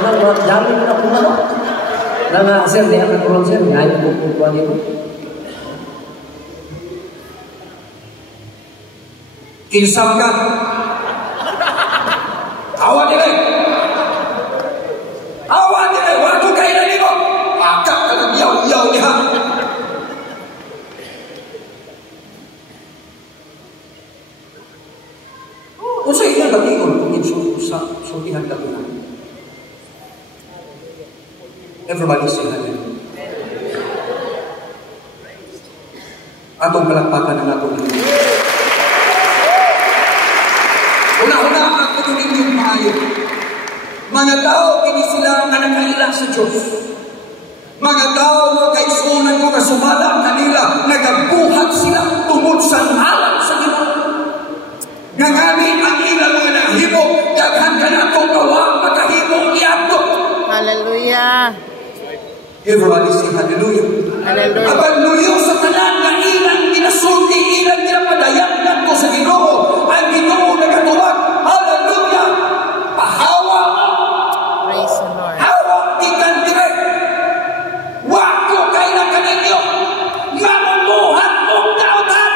Walang dami mo na kung ano. Nga sir, niya kakulong sir. Ngayon po po po niyo. Kinsam ka. Awa nila. Awa nila. Wato kayo na nito. Akak ka ng yaw-yaw niya. Kung sa iya gatingon, kung yung sultihan gatingan. Everybody say hallelujah. Atong palakpakan ng atong hallelujah. Una-una ang kutunin yung maayo. Mga tao, kini sila nga nakaila sa Diyos. Mga tao, kaisunan ko kasumala kanila, nagabuhat sila tungod sa ngalan sa Ginoo. Ngangani ang ilang mga nahimo, daghan ka na itong gawa, makahimo iyato. Hallelujah. Everybody say hallelujah. Hallelujah. Abang luyo sa tanan na ilang ginasulti, ilang ginapadayang nato sa Ginoo. Ang Ginoo nagatuwag. Hallelujah. Pahawa mo. Praise the Lord. Hawa, ikan direk. Wako kay na kaninyo. Mamumuhat mong kautan.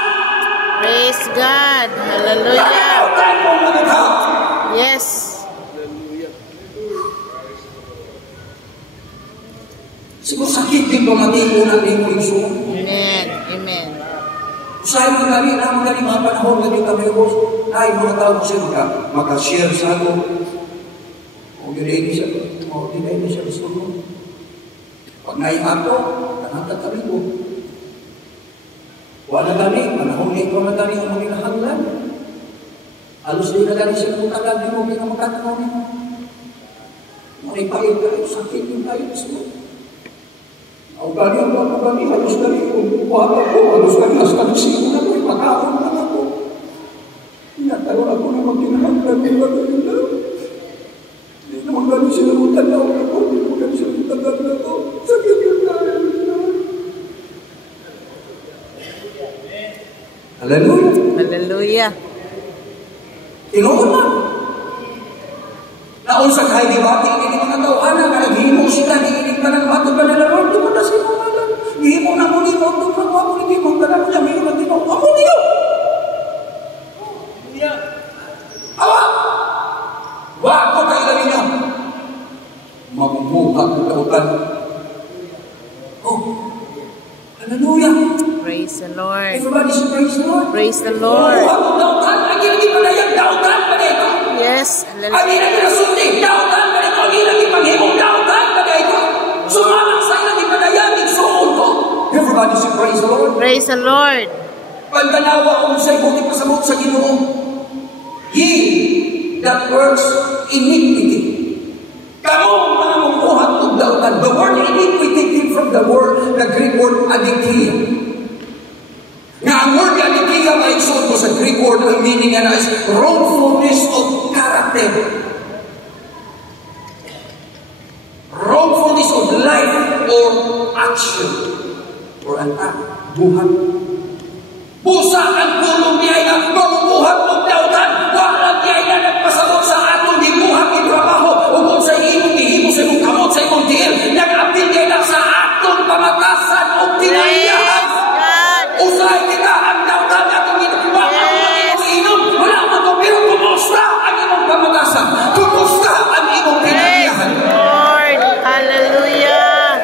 Praise God. Hallelujah. Kautan mong mga tao. Yes. Siguro sakit din pamatiho na din mo iso. Amen. Amen. Usahay mo gani, mga panahon na kami ko, ay mga tao kasi maka-share sa ako. O ginayin siya, o ginayin siya gusto mo. Pag nai ako, kanatag kami ko. Wala gani, panahon na ito na gani ang mga hinahanglan. Alos din na gani siya kung tagal din mo, pinamakat mo niya. Manipahit kayo, sakit yung tayo gusto mo. Ang gani ang mga gani, halos gani, kung buhat ako, halos gani, hasta nagsino na ko, ipakahon na ako. Inataron ako na magkinahanglan, hindi ba kayo na? Hindi naman gani sila mong tanaw na ko, hindi mo gani sila mong tanaw na ko. Sakit yung tayo. Hallelujah. Hallelujah. Tinuod na. Naon sa kahit ibati, hindi mga tawanan, na naghimo sila, hindi pa nang matod pa nila, Lord, tumod na sila mga himo na muli mo, tumod mo, hindi mo, tanan mo niya, may naman din mo, amo niyo! Awa! Wako kayo ninyo! Mamumuhat ng kautan. Oh! Hallelujah! Praise the Lord. Everybody should praise the Lord. Praise the Lord. Mamumuhat ng kautan, lagi-lagi pa na yan, kautan pa na ito. Yes. Ang Hallelujah. ilang kinasulti, dautan pa ito, ang ilang ipanghimong, dautan pa na ito. Sumanang sa ilang ipanayamig, suon ko. Everybody say praise the Lord. Praise the Lord. Pagtanawa kung sa'y buti pasamot sa Ginoo. He that works iniquity. Kamu mga mumuhat o dautan. The word iniquity came from the Greek word adikia. Nga ang word adikia maikson ko sa Greek word, ang meaning niya is wrongfulness of character. Wrongfulness of life or action or an act. Buhat. Pusa ang pulong niya na mamumuhat o dautan. Walang niya na nagpasabot sa atong dibuhat ng trabaho o sa imong dihimo sa imong kamot sa imong diil. Nag-apil niya na sa atong pamatasan o tinahiyahan. Usahay kita ang dautan atong ginagawa. Wala mo inom. Wala mo ito. Pero kumusta ang imong pamatasan? Kumusta ang imong tinahiyahan? Lord. Hallelujah.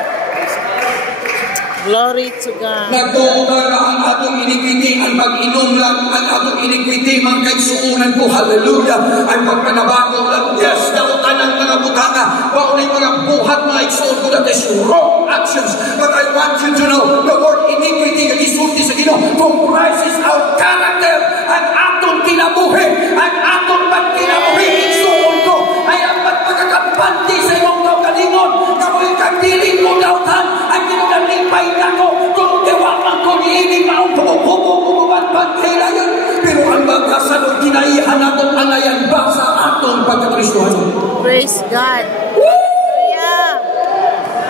Glory to God. Nagtuunan na ang atong iniquity, ang pag-inom lang, ang atong iniquity, mga kaisuunan ko, hallelujah, ang pagpanabago lang, yes, dautan ng mga butanga, maunay mga buhat, mga igsoon ko that is wrong actions. But I want you to know, the word iniquity, ang isulti sa Ginoo, comprises our character, ang atong kinabuhi, ang atong pagkinabuhi, igsoon ko, ay ang pagkakapanti sa imong kaugalingon, kamoy kagdiling mo dautan, ang kinunalipay na ko, kung diwaman ko niinig maong pumupupupupupan pagkailayan, pero ang bagasan o kinaihan natong alayan ba sa atong pagkakristuhan. Praise God. Yeah.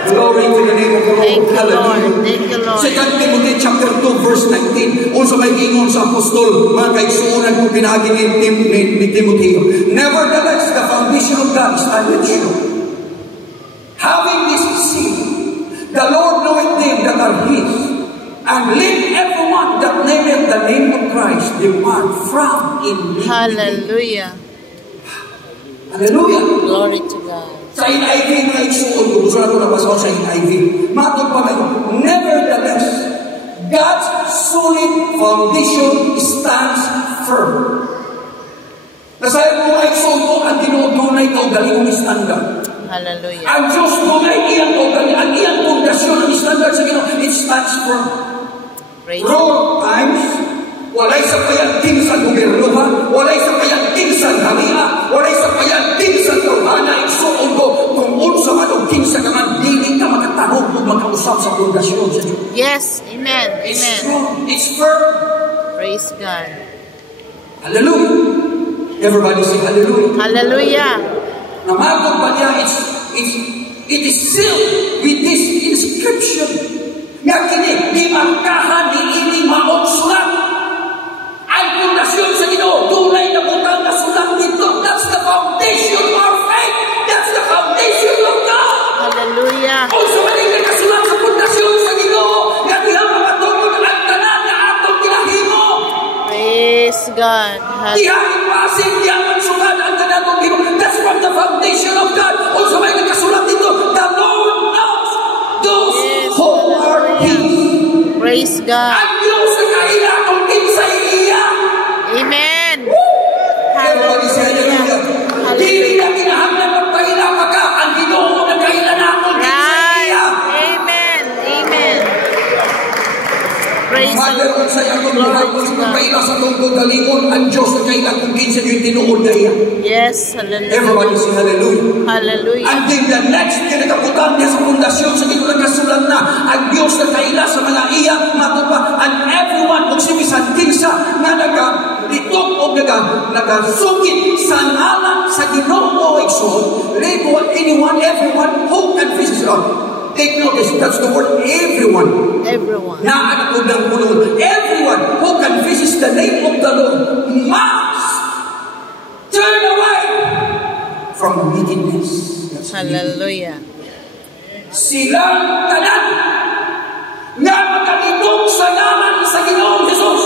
Glory to the name of the Lord. Thank you, Lord. Hallelujah. Thank you, Lord. 2 Timothy chapter 2 verse 19. Unsa may ingon sa apostol, mga kaigsuonan kung pinagi ni Timothy. Nevertheless, the foundation of God is unsure. Having this seal, the Lord knoweth them that are His, and let everyone that nameth the name of Christ depart from iniquity. Hallelujah. Hallelujah. Glory to God. Sa NIV, mga igsuon ko, gusto na ito nabasa sa NIV. Matod pa kayo, nevertheless, God's solid foundation stands firm. Nasayan mo mga igsuon ko, ang dinudunay ito, galing ng standard. Hallelujah. Ang Diyos dunay iyang ugali, ang iyang pundasyon, ang standard sa Ginoo, it stands firm. Praise Wrong times, walay sa payanting sa gobernuhan, walay sa payanting sa hamila, walay sa payanting sa tawhana, igsuon ko, kung unsa man o kinsa ka man, dili ka makatarog o makausap sa pundasyon sa Diyos. Yes. Amen. It's Amen. true, it's firm. Praise God. Hallelujah. Everybody say hallelujah. Hallelujah. Namatog pa niya, it is sealed with this inscription. Nga kini, di markahan, di ini maong sulat. Ang pundasyon sa Ginoo, tunay na butang na sulat dito. That's the foundation of our faith. That's the foundation of God. Hallelujah. Kung sumaling na kasulat sa pundasyon sa Ginoo, nga diha makatungod ang tanan na atong kinahimo. Praise God. Diha ipasin, diha magsulat ang tanan atong Ginoo. That's from the foundation of God. Kung sumaling na kasulat dito, the Lord knows those who are His. Praise God. Ang Diyos sa kaila kung kinsay iya. Amen. Everybody say hallelujah. Dili na kinahanglan magpaila pa ka. Ang Ginoo na kaila na kung kinsay iya. Amen. Amen. Praise the Mother, Lord. kung sa'yo kung Glory buhay ko to sa God. magpaila sa tungkol galingon, ang Diyos na kaila kung kinsay yung tinuod na iya. Yes. Hallelujah. Everybody say hallelujah. Hallelujah. And then the next, kinakaputan niya sa pundasyon sa Ginoo nagkasulat na ang Diyos na kaila sa mga iya, matupa, and everyone, kung si bisan kinsa, na nagalitok o nagasukit sa ngalan sa Ginoo o igsoon, anyone, everyone who confesses God. Take notice, that's the word everyone. Everyone. Naanapod ng puno. Everyone who confesses the name of the Lord must turn away from wickedness. That's Hallelujah. silang tanan nga magalitok sa naman sa Ginoong Jesus.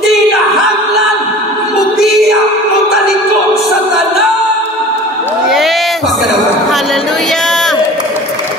Tinahanglan mubiyak mo talikod sa tanan. Yes. Pagkalawa. Hallelujah.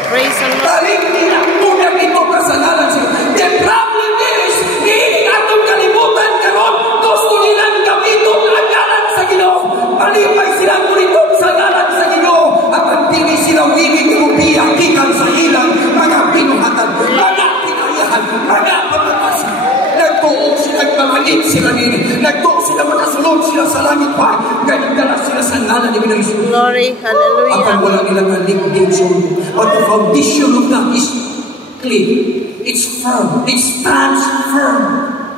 Praise the Lord. Balik nila muna ito kasalanan sila. The problem is, hindi atong kalimutan karon. Gusto nilang gamiton ang ngalan sa Ginoo. Palipay silang kulitong sa ngalan sa Ginoo. At pagpili silang winig umubiyak ikan sa ilang mga binuhatan, mga pinayahan, mga pamatasan. Nagtuog sila, nagpamangit sila nini. Nagtuog sila, makasunod sila sa langit pa. Ganagdala sila sa ngalan ni Ginoo Jesus. Glory. Hallelujah. Akan wala nilang kaligdation. But the foundation of God is clean. It's firm. It stands firm.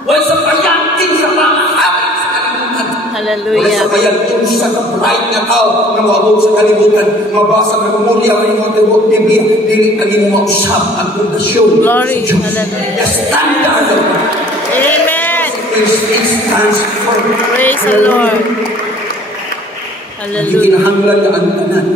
Wala sa payanting sa mga hamit sa kalibutan. Wala Hallelujah. sa payanting sa bright na tao na mabog sa kalibutan. Mabasa ng umulya ng mga tibok Biblia. Dili kaging mausap ang pundasyon. Glory. sa Diyos. Hallelujah. The standard of God. Amen. It stands firm. Praise the Lord. Hindi Hallelujah. kinahanglan na ang tanan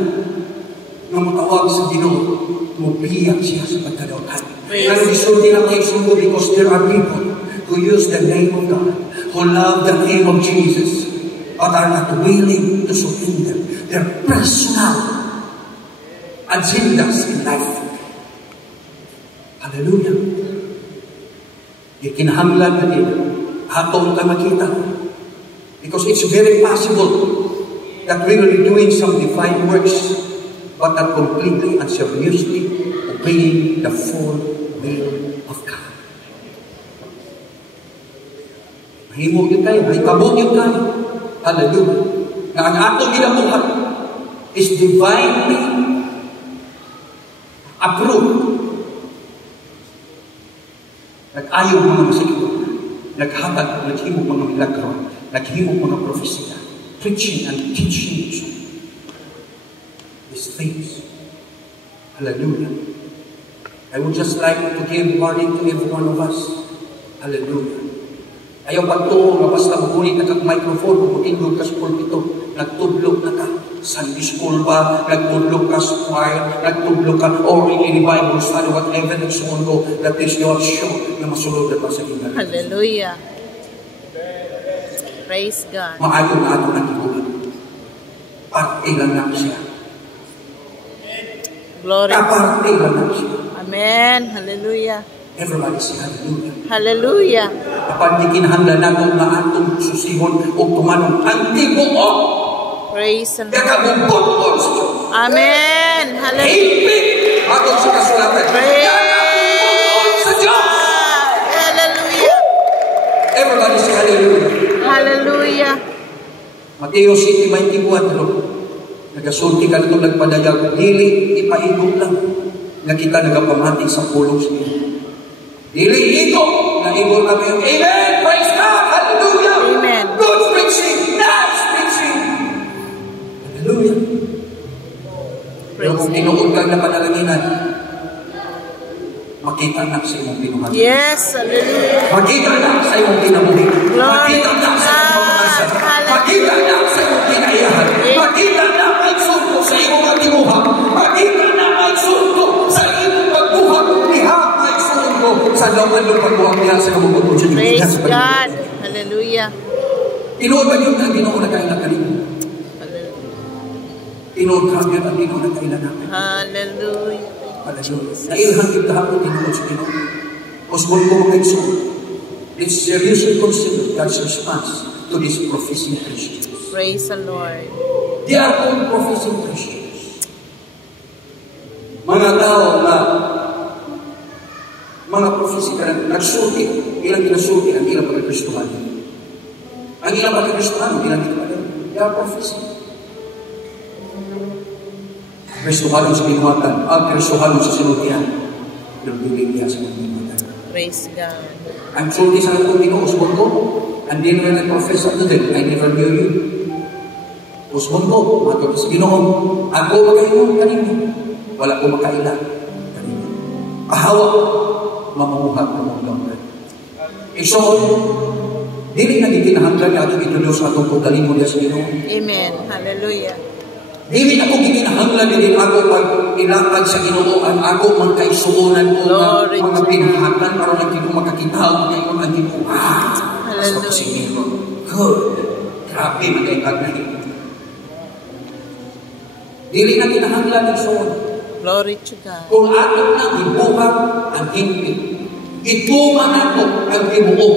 na matawag sa Ginoo, mubiyak siya sa pagkadautan. Praise. Ang isulti na kayo sundo because there are people who use the name of God, who love the name of Jesus, but are not willing to surrender their personal agendas in life. Hallelujah. Ikinahanglan na din, atong ka makita. Because it's very possible that we will be doing some divine works, but not completely and seriously obeying the full will of God. Mahimo yun tayo, may kabog yun tayo. Hallelujah. Na ang atong ginabuhat is divinely approved. Nag-ayaw mga masigito, naghatag, naghimog mga milagro, naghimog mga profesya, preaching and teaching these things. Hallelujah. I would just like to give warning to every one of us. Hallelujah. Ayaw pagtuo, basta magulit na kag-microphone, magutindog ka sa pulpito, nagtudlog na ka. Sunday school ba, nagtudlog ka sa choir, nagtudlog ka, or in Bible study, whatever nagsuon ko, that is your show na masulod na sa ginagawa. Hallelujah. Praise God. Maayon na ato ng ibuhan. Parte lang na siya. Glory. Kaparte lang na siya. Amen. Hallelujah. Everybody say hallelujah. Hallelujah. Kapag di kinahanglan nato na atong susihon o tumanong ang tibuo, Praise the Lord. nakabumbot po sa Diyos. Amen. Hallelujah. Hipit! Atong sa kasulatan. Praise Nakabumbot sa Diyos. Hallelujah. Everybody say hallelujah. Hallelujah. Mateo City 24. Nagasulti ka nito nagpadayag. Dili, ipaigong lang. Na kita nagapamati sa pulong siya. Dili ito. Naigong kami yung amen. Praise God. Hallelujah. Amen. Good preaching. Nice preaching. Hallelujah. Pero kung tinuod ka na panalanginan, makita na sa iyong pinuhan. Yes. Hallelujah. Makita na sa iyong pinabuhi. Makita na sa iyong pagmasa. Makita na sa iyong pinaiyahan. Makita na may sunto sa iyong matimuha. Makita na may sunto sa iyong pagbuhat. Liha may sunto sa laman ng pagbuhat niya sa kamugutot sa Diyos. Praise God. Hallelujah. Tinuod ba yun ang Ginoo na kailan kanina? Tinuod ka yun ang Ginoo na kailan natin. Hallelujah. Hallelujah. Nailhan yung kahapon tinuod sa Ginoo. Osbon ko mga igsoon. Let's seriously consider God's response to these professing Christians. Praise the Lord. They are all professing Christians. Mga tao na mga professing ka nagsulti, ilang kinasulti ang ilang pagkakristuhan. Ang ilang pagkakristuhan, ilang kinasulti. They are professing. Kristuhan sa binuhatan, ang kristuhan sa sinutihan. Nagbilig niya sa binuhatan. Praise God. Ang sulti sa itong binuusbon ko, and then when I profess unto them, I never knew you. Usbon ko, matapos sa Ginoon, ako magkaingon kanino. Wala ko makaila kanino. Ahawa, mamamuhat ng mga gamit. So, dili na gikinahanglan na itong itulo sa itong pagdalin mo niya sa Ginoon. Amen. Hallelujah. Dili ako gikinahanglan din ako pag ilakad sa Ginoo ang ako magkaisuunan ko ng mga pinahatan para lang hindi ko makakitaw ngayon ang Ginoo. Basta ko si Ginoo. Good. Grabe, mag-iikag na ito. Dili na kinahanglan ng suon. Glory to God. Kung ato na ibuhat ang hindi, ituman nato ang ibuo.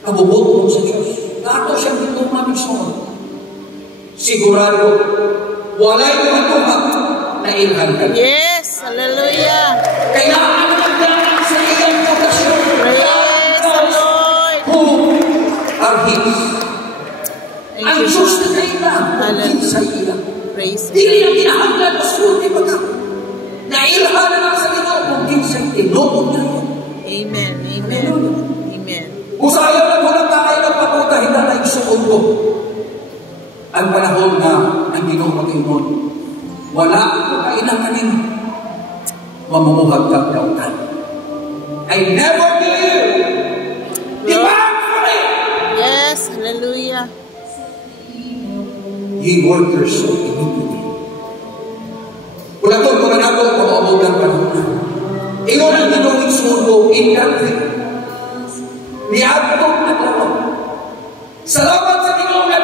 Kabubot mo sa Diyos. Ato siyang ituman ng suon. Sigurado, walay matuhag na ilhan ka. Yes. Hallelujah. Kaya ang nagdaan sa iyong votasyon, Praise the Lord. who are His. Thank Ang you, Diyos na God. kailan, Hallelujah. sa iya. Praise Dili God. ang kinahanglan na sulti pa ka. Nailhan na lang sa Ginoo kung kinsay tinubog niya yun. Amen. Amen. Amen. Usayan na ko lang tayo ng paputa, hindi na isuon ko. Ang panahon na ang Ginoo mag-ingon, wala ko kailang kanino, mamumuhag kang kautan. I never knew you. Depart from me. Yes. Hallelujah. Ye workers of iniquity. Kung ako, kung ako, pag-abog ng panahon na. Ingon ang Ginoo sugo in country. Niadtog na ako. Salamat sa Ginoo na